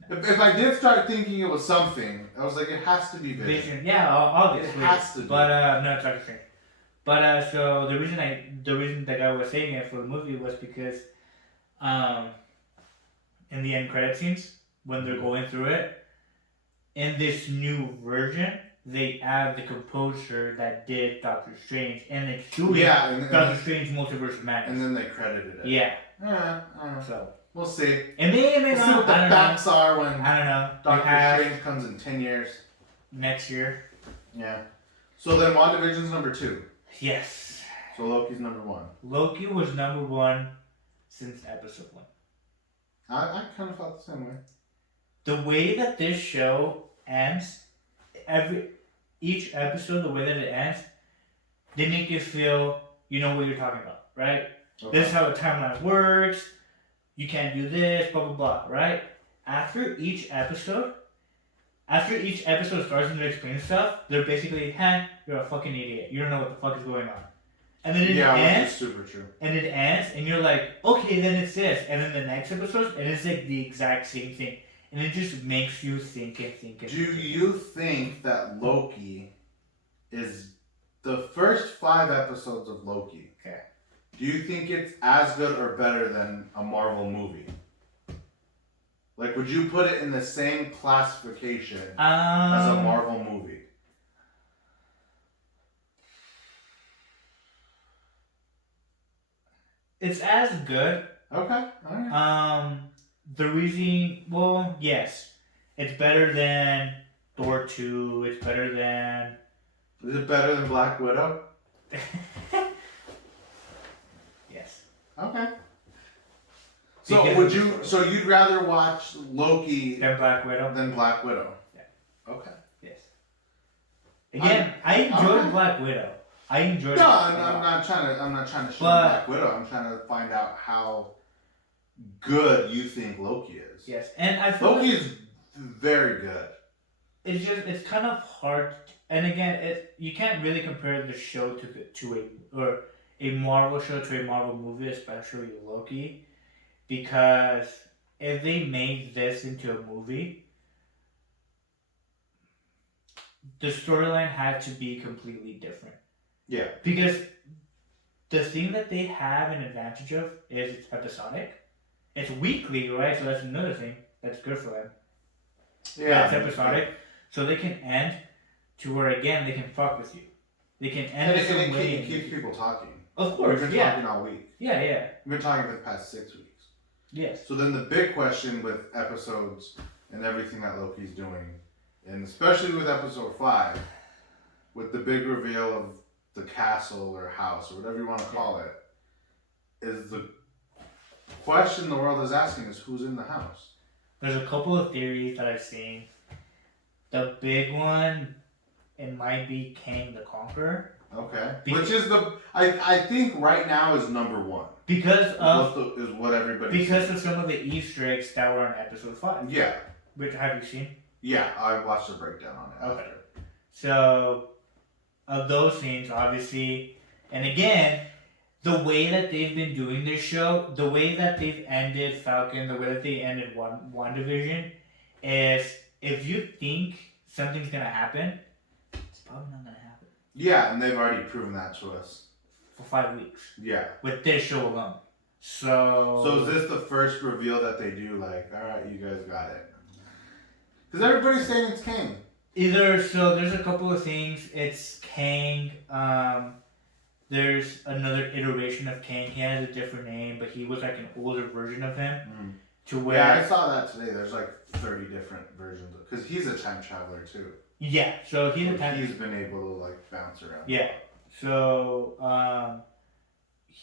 If I did start thinking it was something, I was like, it has to be Vision. Yeah, obviously. It has to be. But no, it's Doctor Strange. But so the reason that guy was saying it for the movie was because, in the end credit scenes when they're going through it, in this new version, they add the composer that did Doctor Strange, and it's doing Doctor Strange Multiverse of Madness. And then they credited it. Yeah. So we'll see. And they may we'll see what the facts are when I don't know. Doctor Strange comes in 10 years. Next year. Yeah. So then WandaVision's number 2. Yes. So Loki's number 1. Loki was number 1 since episode 1. I kind of felt the same way. The way that this show ends, each episode, the way that it ends, they make you feel you know what you're talking about, right? Okay. This is how the timeline works. You can't do this, blah blah blah, right? After each episode starts and they explain stuff, they're basically, "Hey, you're a fucking idiot. You don't know what the fuck is going on." And then it ends. Which is super true. And it ends, and you're like, "Okay, then it's this." And then the next episode, and it's like the exact same thing, and it just makes you think and think and. Do you think that Loki is the first 5 episodes of Loki? Okay. Do you think it's as good or better than a Marvel movie? Like, would you put it in the same classification as a Marvel movie? It's as good. Okay. Alright. The reason, well, yes. It's better than Thor 2. It's better than... Is it better than Black Widow? Yes. Okay. So you'd rather watch Loki than Black Widow? Yeah. Okay. Yes. Again, I enjoyed Black Widow. I enjoyed it. No, I'm not trying to show Black Widow. I'm trying to find out how good you think Loki is. Yes, and I feel Loki is very good. It's kind of hard, and again, you can't really compare the show to a Marvel show to a Marvel movie, especially Loki, because if they made this into a movie, the storyline had to be completely different. Yeah. Because the thing that they have an advantage of is it's episodic. It's weekly, right? So that's another thing that's good for them. Yeah. It's episodic. So they can end to where, again, they can fuck with you. They can end and it keeps people talking. Of course, We've been talking all week. Yeah. We've been talking for the past 6 weeks. Yes. So then the big question with episodes and everything that Loki's doing, and especially with episode 5, with the big reveal of the castle or house or whatever you want to call it, is the question the world is asking is who's in the house? There's a couple of theories that I've seen. The big one, it might be Kang the Conqueror. Okay. Which is I think right now is number 1. Because of what everybody of some of the Easter eggs that were on episode 5. Yeah. Which have you seen? Yeah, I watched the breakdown on it. Okay. So of those things, obviously, and again, the way that they've been doing this show, the way that they've ended Falcon, the way that they ended WandaVision, is if you think something's gonna happen, it's probably not gonna happen. Yeah, and they've already proven that to us. For 5 weeks. Yeah. With this show alone. So is this the first reveal that they do, like, alright, you guys got it? Because everybody's saying it's Kang. There's a couple of things. It's Kang. There's another iteration of Kang. He has a different name, but he was like an older version of him. To where... Yeah, I saw that today. There's like 30 different versions. Because he's a time traveler too. Yeah, so he's been able to like bounce around. Yeah. So,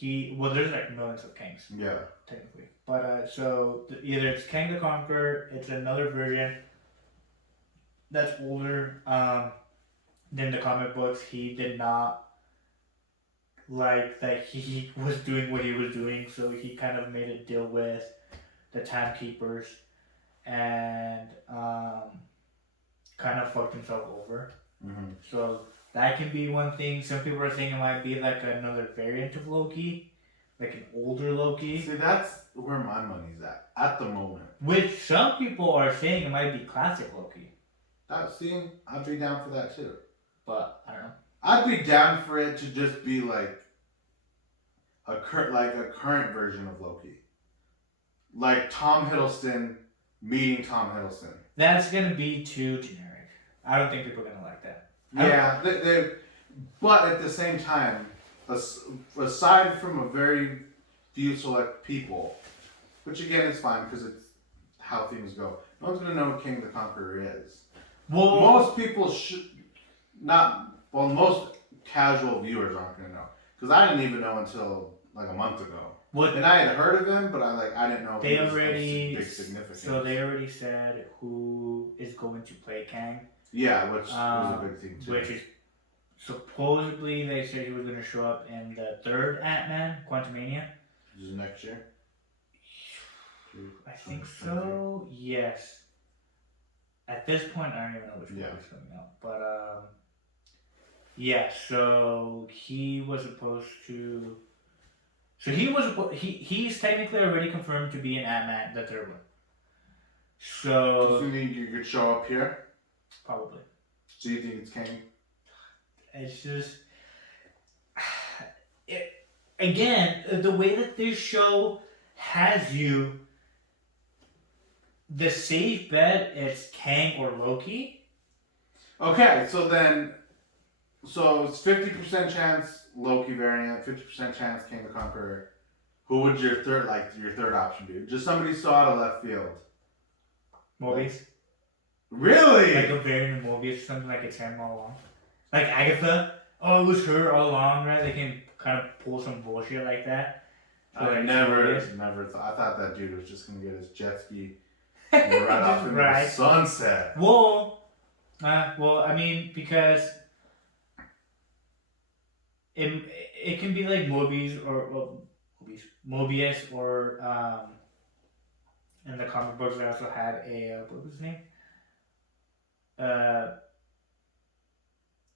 there's like millions of Kangs. Yeah. Technically. But, either it's Kang the Conqueror, it's another version that's older than the comic books. He did not like that he was doing what he was doing, so he kind of made a deal with the timekeepers and kind of fucked himself over. Mm-hmm. So that can be one thing. Some people are saying it might be like another variant of Loki, like an older Loki. See, that's where my money's at the moment. Which some people are saying it might be classic Loki. I'd be down for that too. But I don't know. I'd be down for it to just be like a current version of Loki. Like Tom Hiddleston meeting Tom Hiddleston. That's gonna be too generic. I don't think people are gonna like that. Yeah, but at the same time, aside from a very few select people, which again is fine because it's how things go. No one's gonna know what King the Conqueror is. Well, most people most casual viewers aren't gonna know because I didn't even know until like a month ago. And I had heard of him, but I didn't know they he was already big significance. So they already said who is going to play Kang. Yeah, which was a big thing too. Which is supposedly they said he was going to show up in the third Ant-Man, Quantumania. Which is next year. I think so. Yes. At this point, I don't even know which movie is coming out, but yeah. So he was supposed to. So he's technically already confirmed to be an Ant-Man, the third one. So. Do you think you could show up here? Probably. Do you think it's Kang? It's just. Again, the way that this show has you. The safe bet is Kang or Loki. Okay, so it's 50% chance Loki variant, 50% chance King the Conqueror. Who would your third option be? Just somebody saw out of left field. Morbius. Really? Like a variant of Morbius, something like it's him all along. Like Agatha. Oh, it was her all along, right? They can kind of pull some bullshit like that. I never thought. I thought that dude was just gonna get his jet ski right off into the sunset. Well, I mean, because it can be like Mobius or in the comic books they also had a what was his name?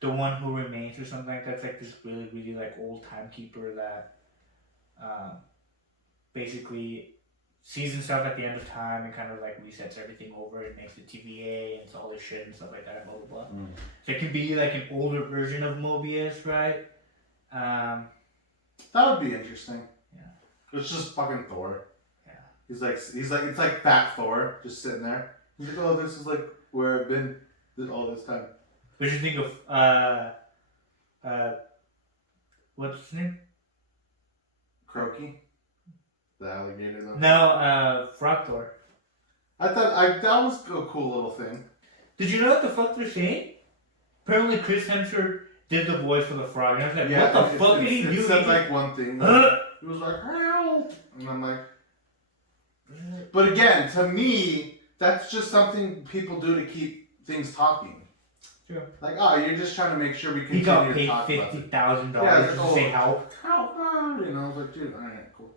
The one who remains or something like that. It's like this really, really like old timekeeper that basically sees himself at the end of time and kind of like resets everything over and makes the TVA and all this shit and stuff like that, blah blah blah. So it can be like an older version of Mobius, right? That would be interesting. Yeah. It's just fucking Thor. Yeah. He's like it's like fat Thor just sitting there. He's like, oh, this is like where I've been all this time. What do you think of what's his name? Croaky? The alligator though? No, Frog Thor. I thought that was a cool little thing. Did you know what the fuck they're saying? Apparently Chris Hemsworth did the voice for the frog. And I was like, what the fuck did he do? It said like one thing. He was like, help! And I'm like... But again, to me, that's just something people do to keep things talking. Sure. Like, oh, you're just trying to make sure we continue to talk about it. He got paid $50,000 to say help. Help! You know, I was like, dude, alright, cool.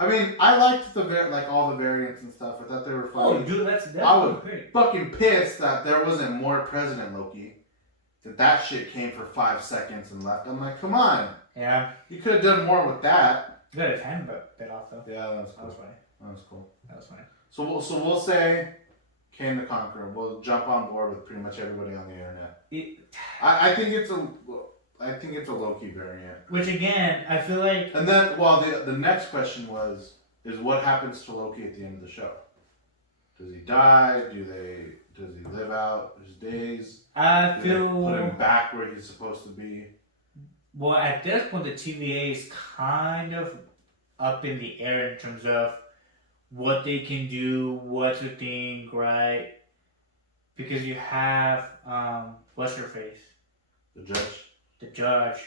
I mean, I liked all the variants and stuff. I thought they were funny. Oh, dude, that's I was great. Fucking pissed that there wasn't more President Loki. That shit came for 5 seconds and left. I'm like, come on. Yeah. You could have done more with that. You got his hand bit off though. Yeah, that was cool. That was funny. So we'll say Kang the Conqueror. We'll jump on board with pretty much everybody on the internet. I think it's a Loki variant. Which again, I feel like. And then, the next question is what happens to Loki at the end of the show? Does he die? Does he live out his days? I Do feel. they put him back where he's supposed to be? Well, at this point, the TVA is kind of up in the air in terms of what they can do, what's the thing, right? Because you have what's her face? The judge. Because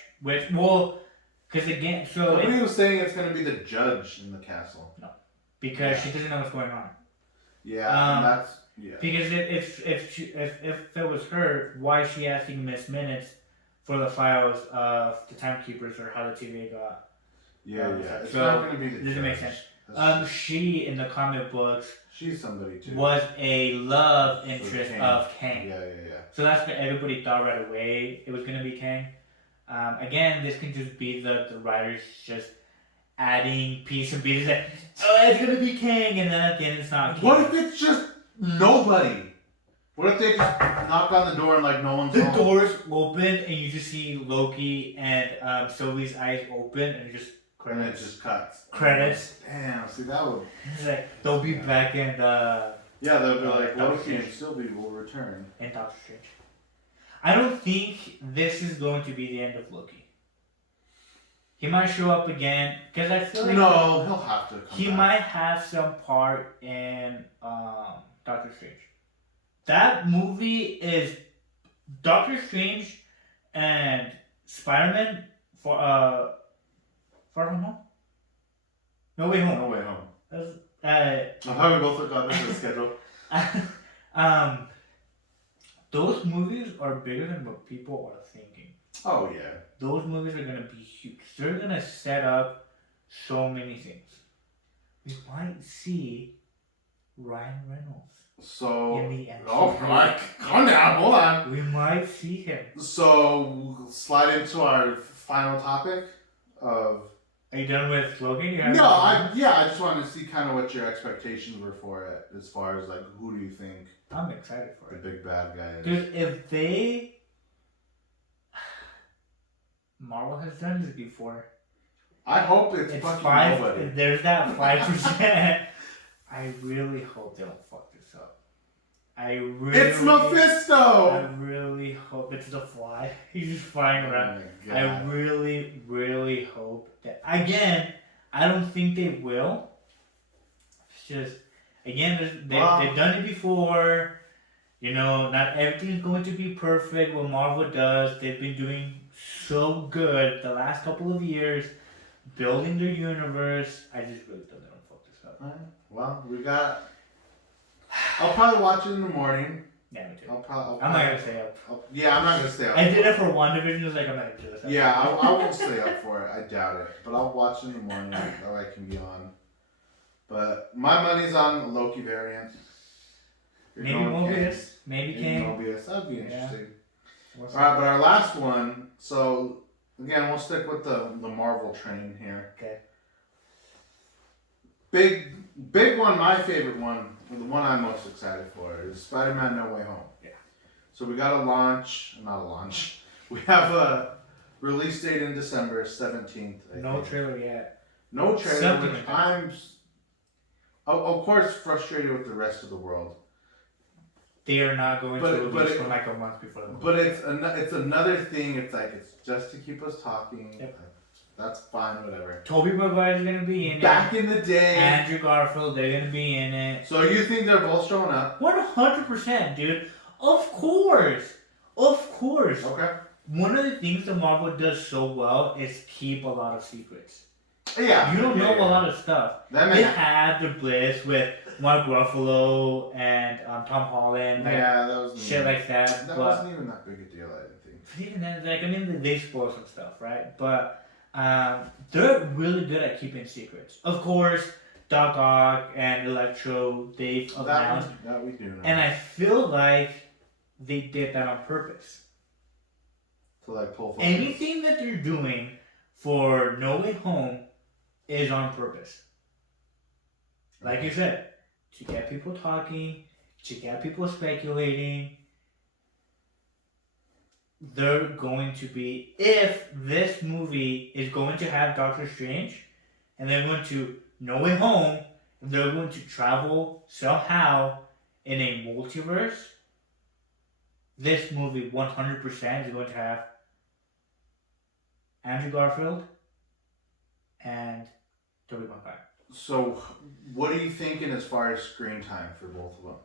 again, so nobody was saying it's going to be the judge in the castle. No, because she doesn't know what's going on. Yeah, Because if it was her, why is she asking Miss Minutes for the files of the timekeepers or how the TVA got? Yeah. It's so not going to be the judge. Doesn't make sense. She in the comic books. She's somebody too. Was a love interest of Kang. Yeah. So that's what everybody thought right away. It was gonna be Kang. Again, this can just be the writers just adding piece and pieces. Like, oh, it's gonna be Kang, and then at the end it's not Kang. What if it's just nobody? What if they just knock on the door and like no one's home? The doors open and you just see Loki and Sylvie's eyes open and it just credits. And it just cuts. Credits. Damn, see that would. It's like they'll be back in the. Yeah, they'll be like Loki and Sylvie will return. And Doctor Strange. I don't think this is going to be the end of Loki. He might show up again because I feel like he'll have to. He might have some part in Doctor Strange. That movie is Doctor Strange and Spider-Man for Far From Home. No Way Home. No Way Home. I thought we both looked at this schedule. Those movies are bigger than what people are thinking. Oh yeah. Those movies are gonna be huge. They're gonna set up so many things. We might see Ryan Reynolds. So, in the MCU. oh my, calm down, hold on. We might see him. So, we'll slide into our final topic of. Are you done with Loki? No, I just wanted to see kind of what your expectations were for it, as far as like who do you think I'm excited for the big bad guy is. Because if they, Marvel has done this before. I hope it's fucking nobody. There's that 5%. I really hope they don't fuck this up. It's Mephisto! I really hope it's the Fly. He's just flying around. Oh I really, really hope that. Again, I don't think they will. It's just, again, they've done it before. You know, not everything's going to be perfect. What Marvel does, they've been doing so good the last couple of years, building their universe. I just really don't know fuck this up. Alright, well, we got. I'll probably watch it in the morning. Yeah, me too. I'm not gonna stay up. I'm not gonna stay up. I did it for WandaVision. I was like, I'm not gonna do this. Yeah, I won't stay up for it. I doubt it. But I'll watch it in the morning. That way I can be on. But my money's on the Loki variant. Maybe Mobius. Maybe King. Mobius. That'd be interesting. Yeah. Alright, but our last one. So, again, we'll stick with the Marvel train here. Okay. Big one, my favorite one, the one I'm most excited for, is Spider-Man No Way Home. Yeah. So we got we have a release date in December 17th. No trailer yet. No trailer, Something which like that. I'm, of course, frustrated with the rest of the world. They are not going to release for like a month before the movie. But it's another thing, it's like, it's just to keep us talking. Yep. That's fine, whatever. Tobey Maguire is gonna be in it. Back in the day. Andrew Garfield, they're gonna be in it. So you think they're both showing up? 100%, dude. Of course. Okay. One of the things that Marvel does so well is keep a lot of secrets. Yeah. You don't know a lot of stuff. That They had the Bliss with Mark Ruffalo and Tom Holland. Like, yeah, that was shit like that. That but wasn't even that big a deal, I didn't think. even then, like, I mean, they spoil some stuff, right? But they're really good at keeping secrets. Of course, Doc Ock and Electro, they've announced. That we do know. And I feel like they did that on purpose. To like pull focus. Anything that they're doing for No Way Home is on purpose. Like you said, to get people talking, to get people speculating. They're going to be, if this movie is going to have Doctor Strange, and they're going to No Way Home, and they're going to travel somehow in a multiverse, this movie 100% is going to have Andrew Garfield and Tobey Maguire. So, what are you thinking as far as screen time for both of them?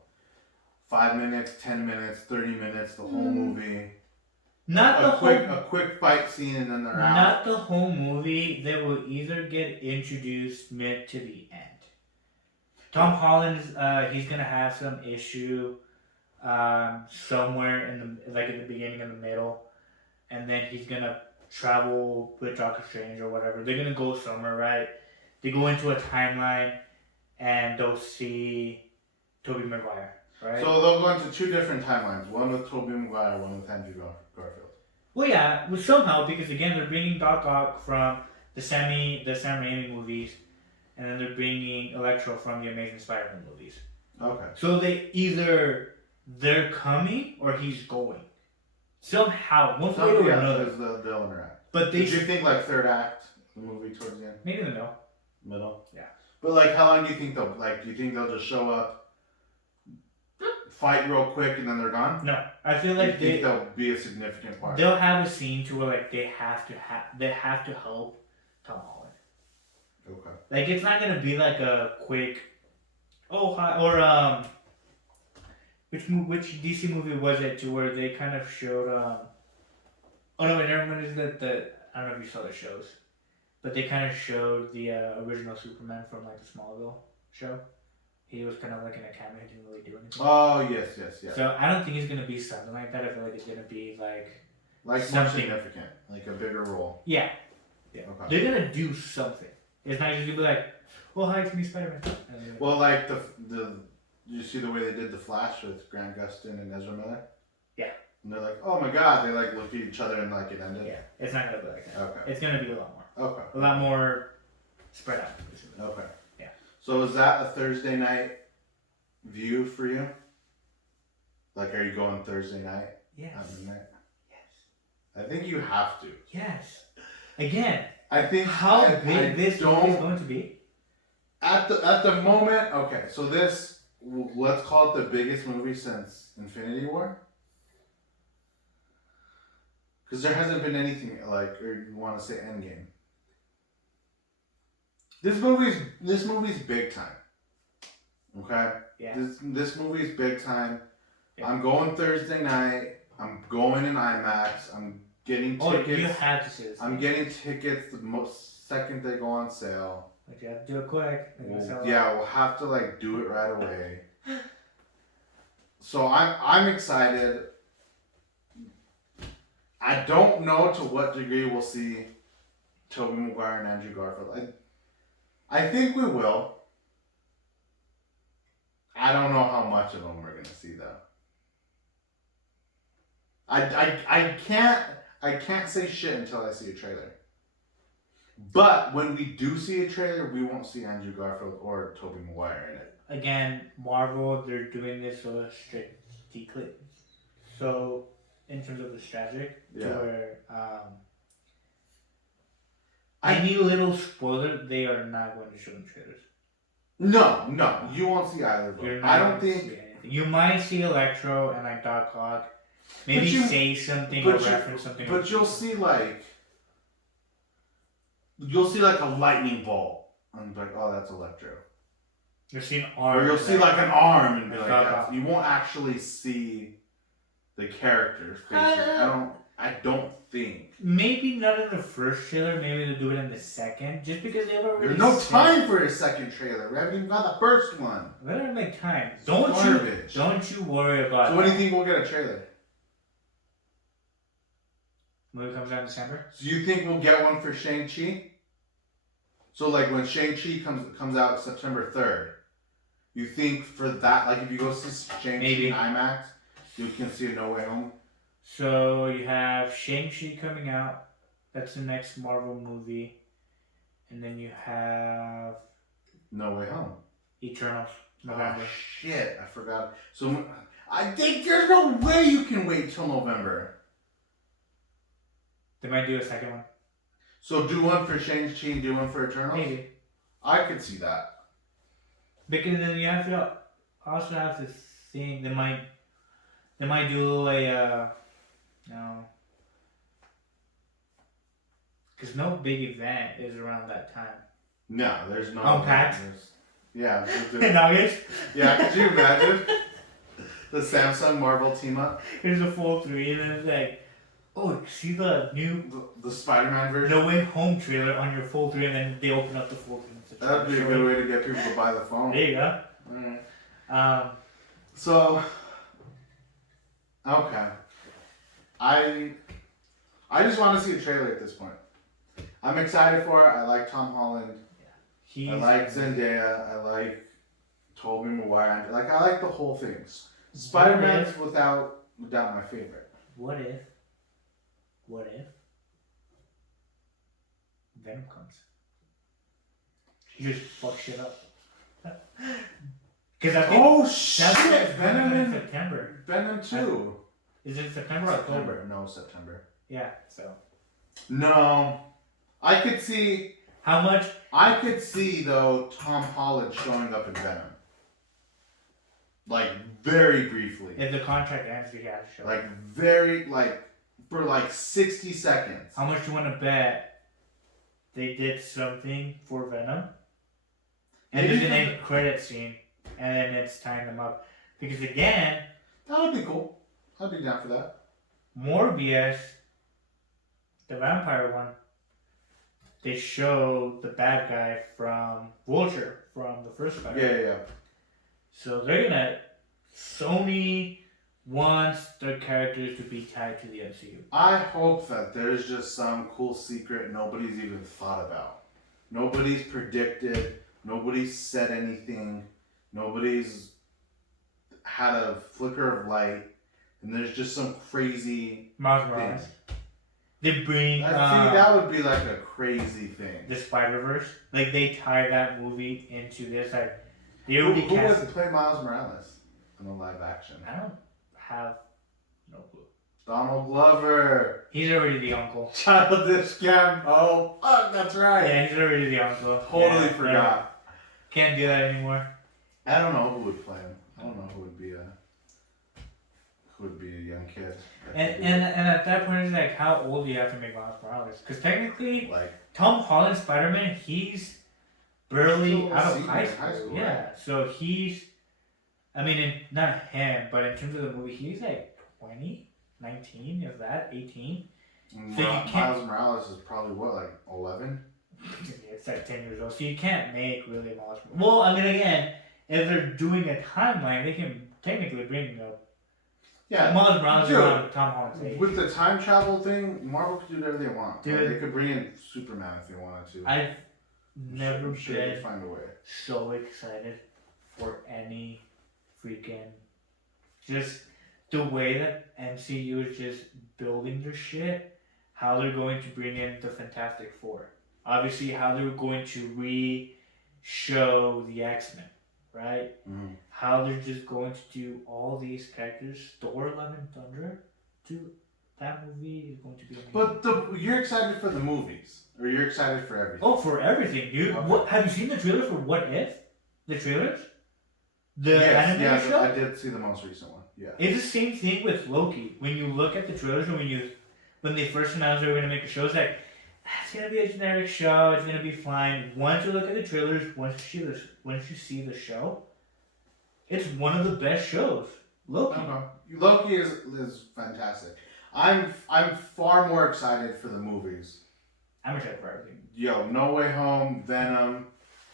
5 minutes, 10 minutes, 30 minutes, the whole movie? Not a quick fight scene and then they're out. Not the whole movie. They will either get introduced mid to the end. Tom Holland, he's gonna have some issue, somewhere in the beginning and the middle, and then he's gonna travel with Doctor Strange or whatever. They're gonna go somewhere, right? They go into a timeline, and they'll see Tobey Maguire, right? So they'll go into two different timelines. One with Tobey Maguire, one with Andrew Garfield. Well, yeah, well, somehow, because again, they're bringing Doc Ock from the Sam Raimi movies, and then they're bringing Electro from the Amazing Spider-Man movies. Okay. So they're coming or he's going. Somehow, one way or another. They'll interact. But did you think like third act, the movie towards the end? Maybe in the middle. Middle? Yeah. But like, how long do you think they'll do you think they'll just show up, fight real quick, and then they're gone? No, I feel like they'll be a significant part. They'll have a scene to where like they have to help Tom Holland. Okay. Like it's not gonna be like a quick, oh hi, or which DC movie was it to where they kind of showed oh no, never mind. Is that I don't know if you saw the shows, but they kind of showed the original Superman from like the Smallville show. He was kind of like in a cameo, he didn't really do anything. Oh yes. So I don't think he's gonna be something like that. I feel like it's gonna be like more significant, like a bigger role. Yeah. Okay. They're gonna do something. It's not just gonna be like, well, hi, it's me, Spider-Man. Well, like the did you see the way they did the Flash with Grant Gustin and Ezra Miller? Yeah. And they're like, oh my god, they like look at each other and like it ended. Yeah, it's not gonna be like that. Okay. It's gonna be a lot more. Okay. A lot more spread out. Basically. Okay. Yeah. So is that a Thursday night view for you? Like, are you going Thursday night? Yes. Yes. I think you have to. Yes. Again. I think how big this movie is going to be. At the moment, okay. So this, let's call it the biggest movie since Infinity War. Because there hasn't been anything like, or you want to say Endgame. This movie's big time. Okay? Yeah. This movie's big time. Yeah. I'm going Thursday night. I'm going in IMAX. I'm getting tickets. Oh, you have to see this. I'm getting tickets the second they go on sale. But you have to do it quick. We'll have to like do it right away. So I'm excited. I don't know to what degree we'll see Tobey Maguire and Andrew Garfield. I think we will. I don't know how much of them we're gonna see though. I can't say shit until I see a trailer. But when we do see a trailer, we won't see Andrew Garfield or Tobey Maguire in it. Again, Marvel, they're doing this so strategically. So, in terms of the strategic, to where any little spoiler, they are not going to show in trailers. No, you won't see either of them. I don't think you might see Electro and like Doc Ock, maybe say something or reference something. But you'll see like a lightning bolt and be like, oh, that's Electro. You'll see an arm. Or you'll see like an arm and be like, that. You won't actually see the characters' faces. I don't think. Maybe not in the first trailer. Maybe they'll do it in the second, just because they've already. There's no time for a second trailer. We haven't even got the first one. Let them make time. Don't you worry about. So when do you think we'll get a trailer? Movie comes out in December. So you think we'll get one for Shang-Chi? So like when Shang-Chi comes out September 3rd, you think for that, like if you go see Shang-Chi in IMAX, you can see a No Way Home? So you have Shang-Chi coming out. That's the next Marvel movie. And then you have... No Way Home. Eternals. November. Oh shit, I forgot. So I think there's no way you can wait till November. They might do a second one. So do one for Shang-Chi and do one for Eternals? Maybe. I could see that. Because then you have to also have to think they might do a because no big event is around that time. No, there's no. Unpacked. Yeah. In August. Yeah, could you imagine the Samsung Marvel team up? There's a full 3 and then it's like, oh, see the new the Spider-Man version? No Way Home trailer on your full 3 and then they open up the full 3. That'd be a good way to get people to buy the phone. There you go. Alright. So, okay. I just want to see a trailer at this point. I'm excited for it. I like Tom Holland. Yeah. I like Zendaya. I like Tobey Maguire. I like the whole thing. Spider-Man's without doubt my favorite. What if Venom comes? You just fuck shit up. Because I think shit! Venom in September. Venom 2. Is it September or October? No, September. Yeah, so. No. I could see... How much? I could see, though, Tom Holland showing up in Venom. Like, very briefly. If the contract ends, he has to show up. Very, for 60 seconds. How much do you want to bet they did something for Venom? And there's an end credit scene, and then it's tying them up. Because again... That would be cool. I'd be down for that. Morbius, the vampire one, they show the bad guy from Vulture from the first Spider-Man. Yeah. So they're gonna Sony wants their characters to be tied to the MCU. I hope that there's just some cool secret nobody's even thought about. Nobody's predicted. Nobody's said anything. Nobody's had a flicker of light. And there's just some crazy Miles Morales. thing. They bring that would be like a crazy thing. the Spider-Verse. Like they tie that movie into this. Like they Who already cast. would play Miles Morales in a live action? I don't have no clue. Donald Glover. He's already the uncle. Childish Gambino. Oh, fuck, that's right. Yeah, he's already the uncle. Totally forgot. Can't do that anymore. I don't know who would play him. I don't know who would be a young kid. And at that point, it's like, how old do you have to make Miles Morales? Because technically, like Tom Holland's Spider-Man, he's barely still a out of senior high in school. high school, Yeah, right? so he's, I mean, not him, but in terms of the movie, he's like 20, 19, is that 18? So you can't. Miles Morales is probably what, like 11? It's like 10 years old, so you can't make really Miles. Well, I mean, again, if they're doing a timeline, they can technically bring Miles Morales around Tom Holland's age. With the time travel thing, Marvel could do whatever they want. Dude. Like, they could bring in Superman if they wanted to. I've never I'm sure they'd been find a way. so excited for any freaking just the way that MCU is just building their shit, how they're going to bring in the Fantastic Four. Obviously, how they're going to re-show the X-Men, right? Mm-hmm. How they're just going to do all these characters. Thor: Love and Thunder, dude, that movie is going to be amazing. But you're excited for the movies, or you're excited for everything? Oh, for everything, dude. Okay. What have you seen the trailer for What If? The trailers? The animated show? I did see the most recent one. Yeah. It's the same thing with Loki. When you look at the trailers and when they first announced they were gonna make a show, it's like it's gonna be a generic show, it's gonna be fine. Once you look at the trailers, once you see the show, it's one of the best shows. Loki. Loki is fantastic. I'm far more excited for the movies. I'm excited for everything. Yo, No Way Home, Venom.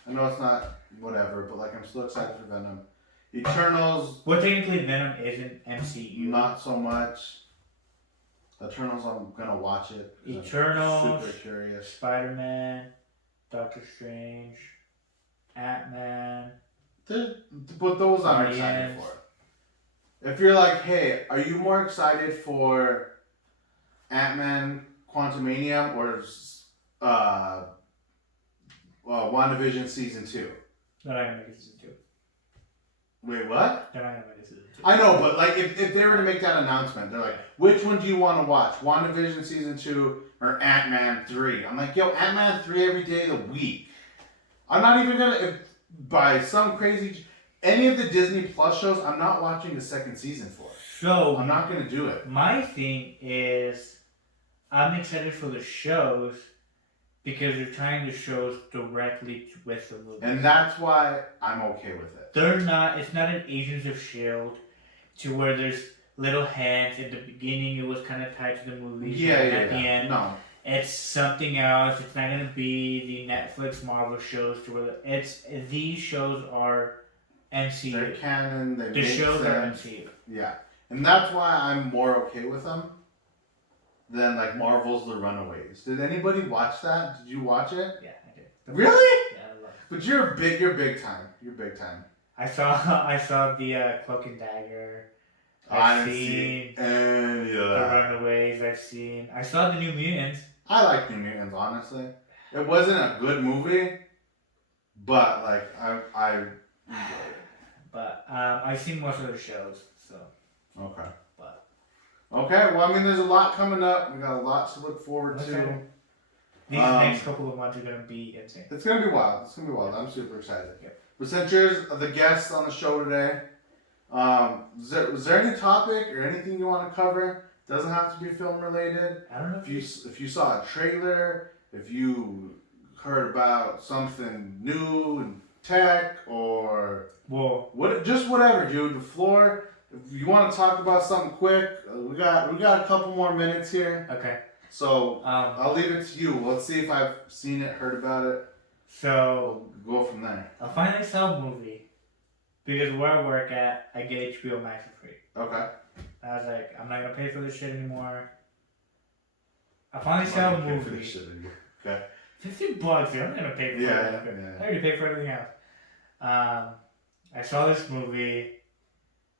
I know it's not whatever, but like I'm still excited for Venom. Eternals. Well, technically Venom isn't MCU. Not so much. Eternals, I'm gonna watch it. Eternals. I'm super curious. Spider-Man, Doctor Strange, Ant-Man. But those I'm excited for. If you're like, hey, are you more excited for Ant-Man Quantumania or WandaVision Season 2? They're not gonna make it season 2. Wait, what? They're not gonna make it season 2. I know, but like if they were to make that announcement, they're like, which one do you want to watch? WandaVision Season 2 or Ant-Man 3? I'm like, yo, Ant-Man 3 every day of the week. I'm not even gonna, by some crazy, any of the Disney Plus shows, I'm not watching the second season for. So I'm not gonna do it. my thing is, I'm excited for the shows because they're tying the shows directly with the movie. And that's why I'm okay with it. It's not an Agents of S.H.I.E.L.D. to where there's little hands. At the beginning, it was kind of tied to the movie. At the end, no. It's something else. It's not going to be the Netflix Marvel shows to where these shows are MCU. They're canon. They The make shows sense. are MCU. Yeah. And that's why I'm more okay with them than like Marvel's The Runaways. Did anybody watch that? Did you watch it? Yeah, I did. Really? Yeah, I love it. But you're big time. You're big time. I saw the Cloak and Dagger. I've seen any of the that. Runaways. I saw the New Mutants. I like New Mutants, honestly. It wasn't a good movie, but like I enjoyed it. But I've seen most of the shows, so. Okay. But. Okay, well, I mean, there's a lot coming up. We got a lot to look forward to. These next couple of months are going to be insane. It's going to be wild. I'm super excited. Yep. But since you're the guest on the show today, was there any topic or anything you want to cover? Doesn't have to be film related. I don't know. If you saw a trailer, if you heard about something new in tech or just whatever, dude. The floor. If you want to talk about something quick, we got a couple more minutes here. Okay. So I'll leave it to you. Let's see if I've seen it, heard about it. So we'll go from there. I finally saw a movie because where I work at, I get HBO Max for free. Okay. I was like, I'm not gonna pay for this shit anymore. I finally saw a movie. Okay. $50. I'm not gonna pay for it. I already paid for everything else. I saw this movie.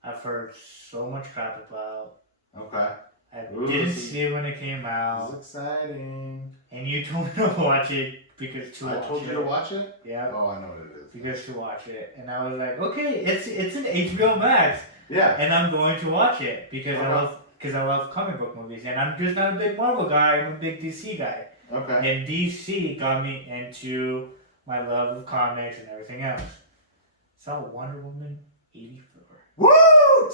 I've heard so much crap about. Okay. I didn't see it when it came out. This is exciting. And you told me to watch it because I told you to watch it? Yeah. Oh, I know what it is. Because to watch it. And I was like, okay, it's an HBO Max. Yeah. And I'm going to watch it because I love comic book movies. And I'm just not a big Marvel guy, I'm a big DC guy. Okay. And DC got me into my love of comics and everything else. Saw Wonder Woman 84. Woo!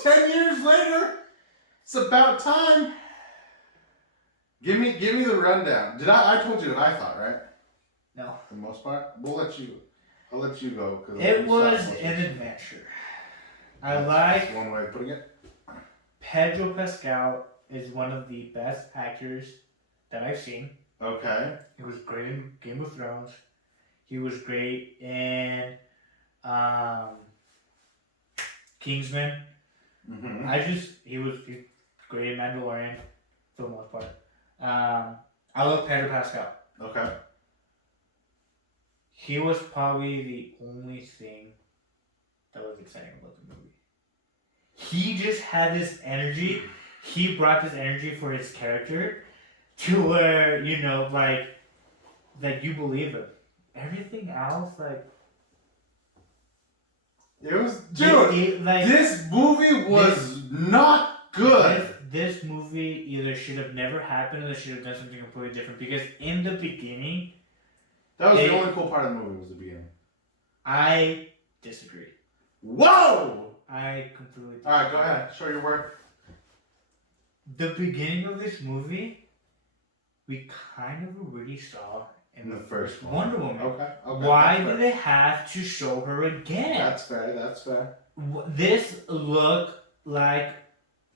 10 years later! It's about time. Give me the rundown. I told you what I thought, right? No. For the most part? I'll let you go. It was an adventure. I like... One way of putting it. Pedro Pascal is one of the best actors that I've seen. Okay. He was great in Game of Thrones. He was great in Kingsman. Mm-hmm. He was great in Mandalorian for the most part. I love Pedro Pascal. Okay. He was probably the only thing that was exciting about the movie. He just had this energy. He brought this energy for his character to where, like you believe him. Everything else, like... It was... Dude, this movie was not good. This movie either should have never happened or they should have done something completely different. Because in the beginning... That was the only cool part of the movie was the beginning. I disagree. Whoa! I completely disagree. Alright, go ahead. Show your work. The beginning of this movie, we kind of already saw in the first Wonder Woman. Okay. Why do they have to show her again? That's fair. This looked like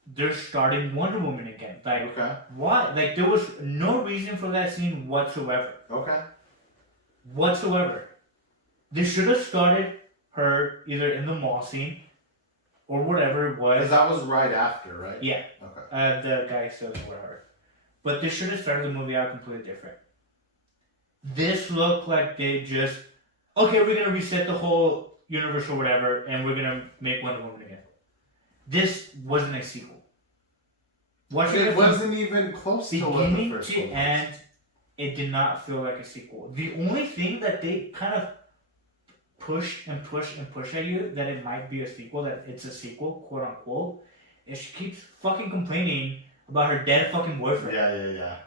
they're starting Wonder Woman again. Like, okay. Why? Like, there was no reason for that scene whatsoever. Okay. Whatsoever. They should have started her either in the mall scene or whatever it was. Because that was right after, right? Yeah. Okay. The guy says whatever. But they should have started the movie out completely different. This looked like they just, okay, we're going to reset the whole universe or whatever, and we're going to make Wonder Woman again. This wasn't a sequel. It wasn't even close to what the first one was. Beginning to end, it did not feel like a sequel. The only thing that they kind of push at you that it might be a sequel, that it's a sequel, quote unquote, is she keeps fucking complaining about her dead fucking boyfriend. Yeah.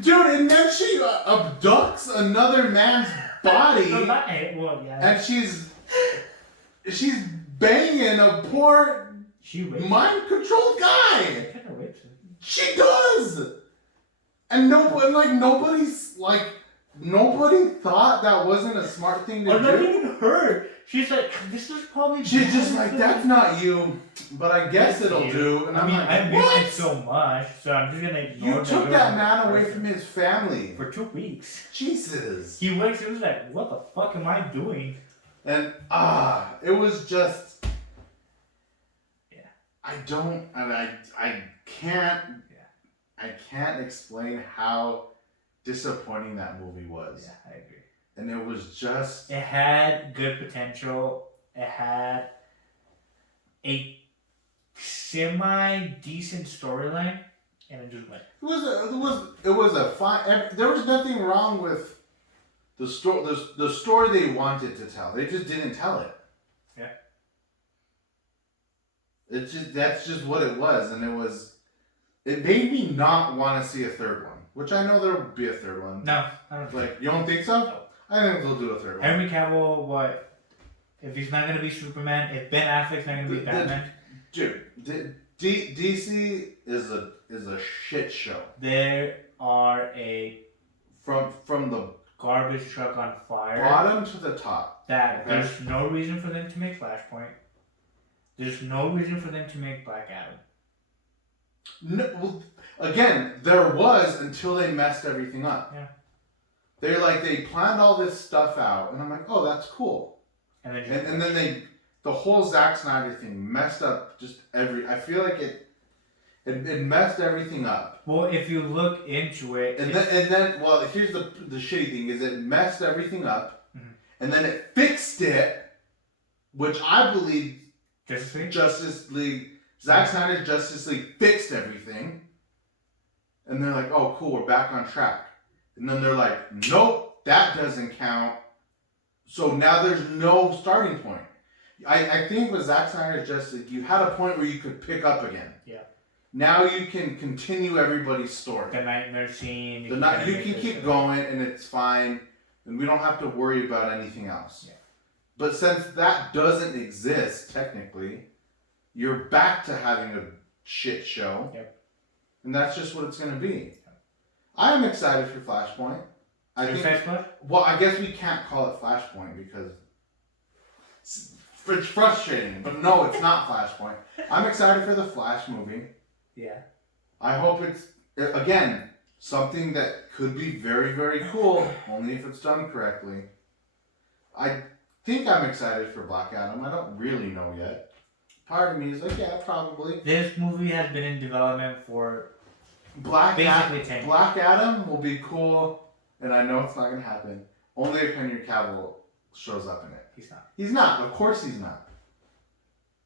Dude, and then she abducts another man's body. And she's banging a poor mind-controlled guy. She kind of rapes him. She does. And nobody thought that wasn't a smart thing to do. Not even her. She's like, this is probably... She's just like, that's not you, but I guess it'll do. And I miss you so much, so I'm just gonna ignore You took that man away from his family. For 2 weeks. Jesus. He wakes up and was like, what the fuck am I doing? And, it was just... Yeah. I can't explain how disappointing that movie was. Yeah, I agree. And it was just... It had good potential. It had a semi-decent storyline, and it just went. It was a fine... There was nothing wrong with the story they wanted to tell. They just didn't tell it. Yeah. That's just what it was, and it made me not want to see a third one. Which I know there will be a third one. No, I don't think you don't think so? No. I think they'll do a third one. Henry Cavill, what? If he's not going to be Superman, if Ben Affleck's not going to be Batman. Dude, DC is a shit show. They are a... From the... garbage truck on fire. Bottom to the top. There's no reason for them to make Flashpoint. There's no reason for them to make Black Adam. No, well, again, there was until they messed everything up. Yeah. They planned all this stuff out, and I'm like, oh, that's cool. And then the whole Zack Snyder thing messed up just I feel like it messed everything up. Well, if you look into it, and then well, here's the shitty thing is it messed everything up, and then it fixed it, which I believe Justice League, Zack Snyder's Justice League fixed everything, and they're like, oh, cool, we're back on track. And then they're like, nope, that doesn't count. So now there's no starting point. I think with Zack Snyder's Justice League, you had a point where you could pick up again. Yeah. Now you can continue everybody's story. The nightmare scene. You can keep going, and it's fine, and we don't have to worry about anything else. Yeah. But since that doesn't exist, technically, you're back to having a shit show. Yep. And that's just what it's going to be. I am excited for Flashpoint. Well, I guess we can't call it Flashpoint because it's frustrating. But no, it's not Flashpoint. I'm excited for the Flash movie. Yeah. I hope it's, again, something that could be very, very cool, only if it's done correctly. I think I'm excited for Black Adam. I don't really know yet. Part of me is like, yeah, probably. This movie has been in development for Black 10 Black Adam will be cool, and I know it's not going to happen. Only if Henry Cavill shows up in it. He's not. He's not. Of course he's not.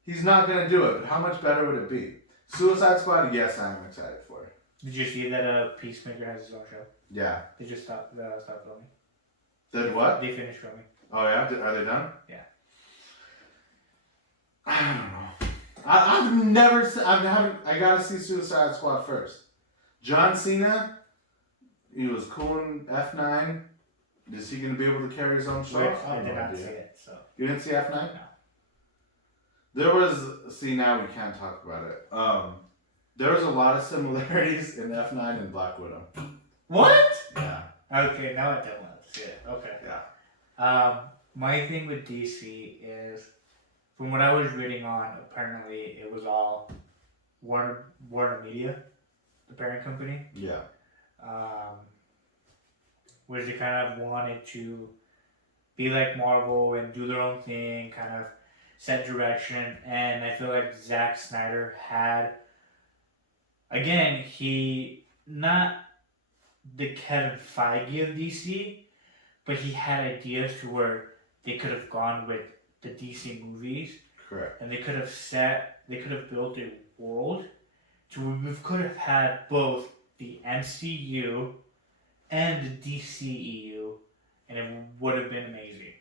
He's not going to do it, but how much better would it be? Suicide Squad, yes, I am excited for it. Did you see that Peacemaker has his own show? Yeah. They just stopped filming. Did what? They finished filming. Oh yeah? Are they done? Yeah. I don't know. I've never seen, I gotta see Suicide Squad first. John Cena, he was cool in F9. Is he gonna be able to carry his own show? I did not see it, so. You didn't see F9? No. There was, now we can't talk about it. There was a lot of similarities in F9 and Black Widow. What? Yeah. Okay, now I don't want to see it. Okay. Yeah. My thing with DC is, from what I was reading on, apparently it was all Warner Media, the parent company. Yeah. Which they kind of wanted to be like Marvel and do their own thing, kind of set direction, and I feel like Zack Snyder had, again, he, not the Kevin Feige of DC, but he had ideas to where they could have gone with the DC movies. Correct. And they could have built a world to where we could have had both the MCU and the DCEU, and it would have been amazing.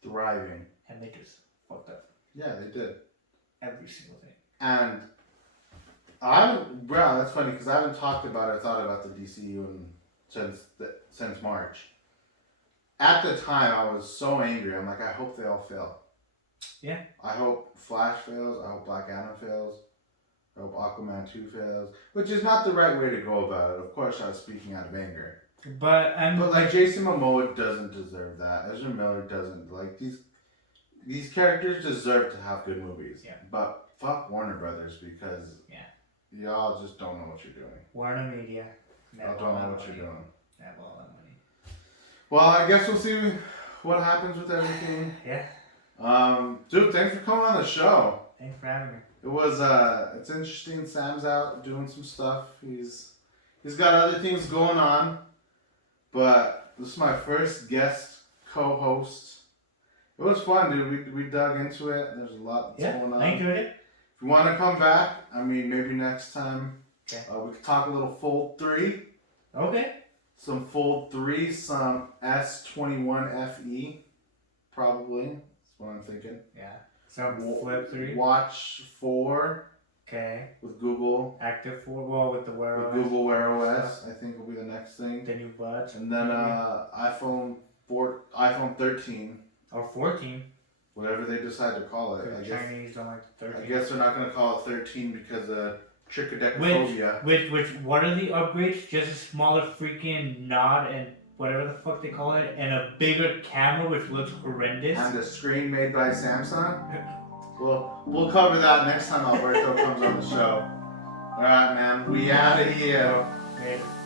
Thriving. And they just fucked up. Yeah, they did. Every single thing. And that's funny because I haven't talked about or thought about the DCU since March. At the time, I was so angry. I'm like, I hope they all fail. Yeah. I hope Flash fails. I hope Black Adam fails. I hope Aquaman 2 fails. Which is not the right way to go about it. Of course, I was speaking out of anger. But like Jason Momoa doesn't deserve that. Ezra Miller doesn't. Like these characters deserve to have good movies. Yeah. But fuck Warner Brothers because y'all just don't know what you're doing. Warner Media. Y'all don't know what you're doing. Have all that money. Well, I guess we'll see what happens with everything. Yeah. Dude, thanks for coming on the show. Thanks for having me. It was it's interesting. Sam's out doing some stuff. He's got other things going on, but this is my first guest co-host. It was fun, dude. We dug into it. There's a lot that's going on. I enjoyed it. If you want to come back, I mean, maybe next time. Okay. We could talk a little Fold 3. Okay. Some Fold 3, some S21FE, probably. That's what I'm thinking. Yeah. Some Flip 3. Watch 4. Okay. With Google. Active 4, well, with the Wear OS. With Google Wear OS, I think will be the next thing. The new buds. And then iPhone 13. Or 14. Whatever they decide to call it. The Chinese don't like the 13. I guess they're not going to call it 13 because of trichodecaphobia. Which, what are the upgrades? Just a smaller freaking nod and whatever the fuck they call it, and a bigger camera which looks horrendous. And a screen made by Samsung? We'll cover that next time Alberto comes on the show. Alright, man. We out of here. Later.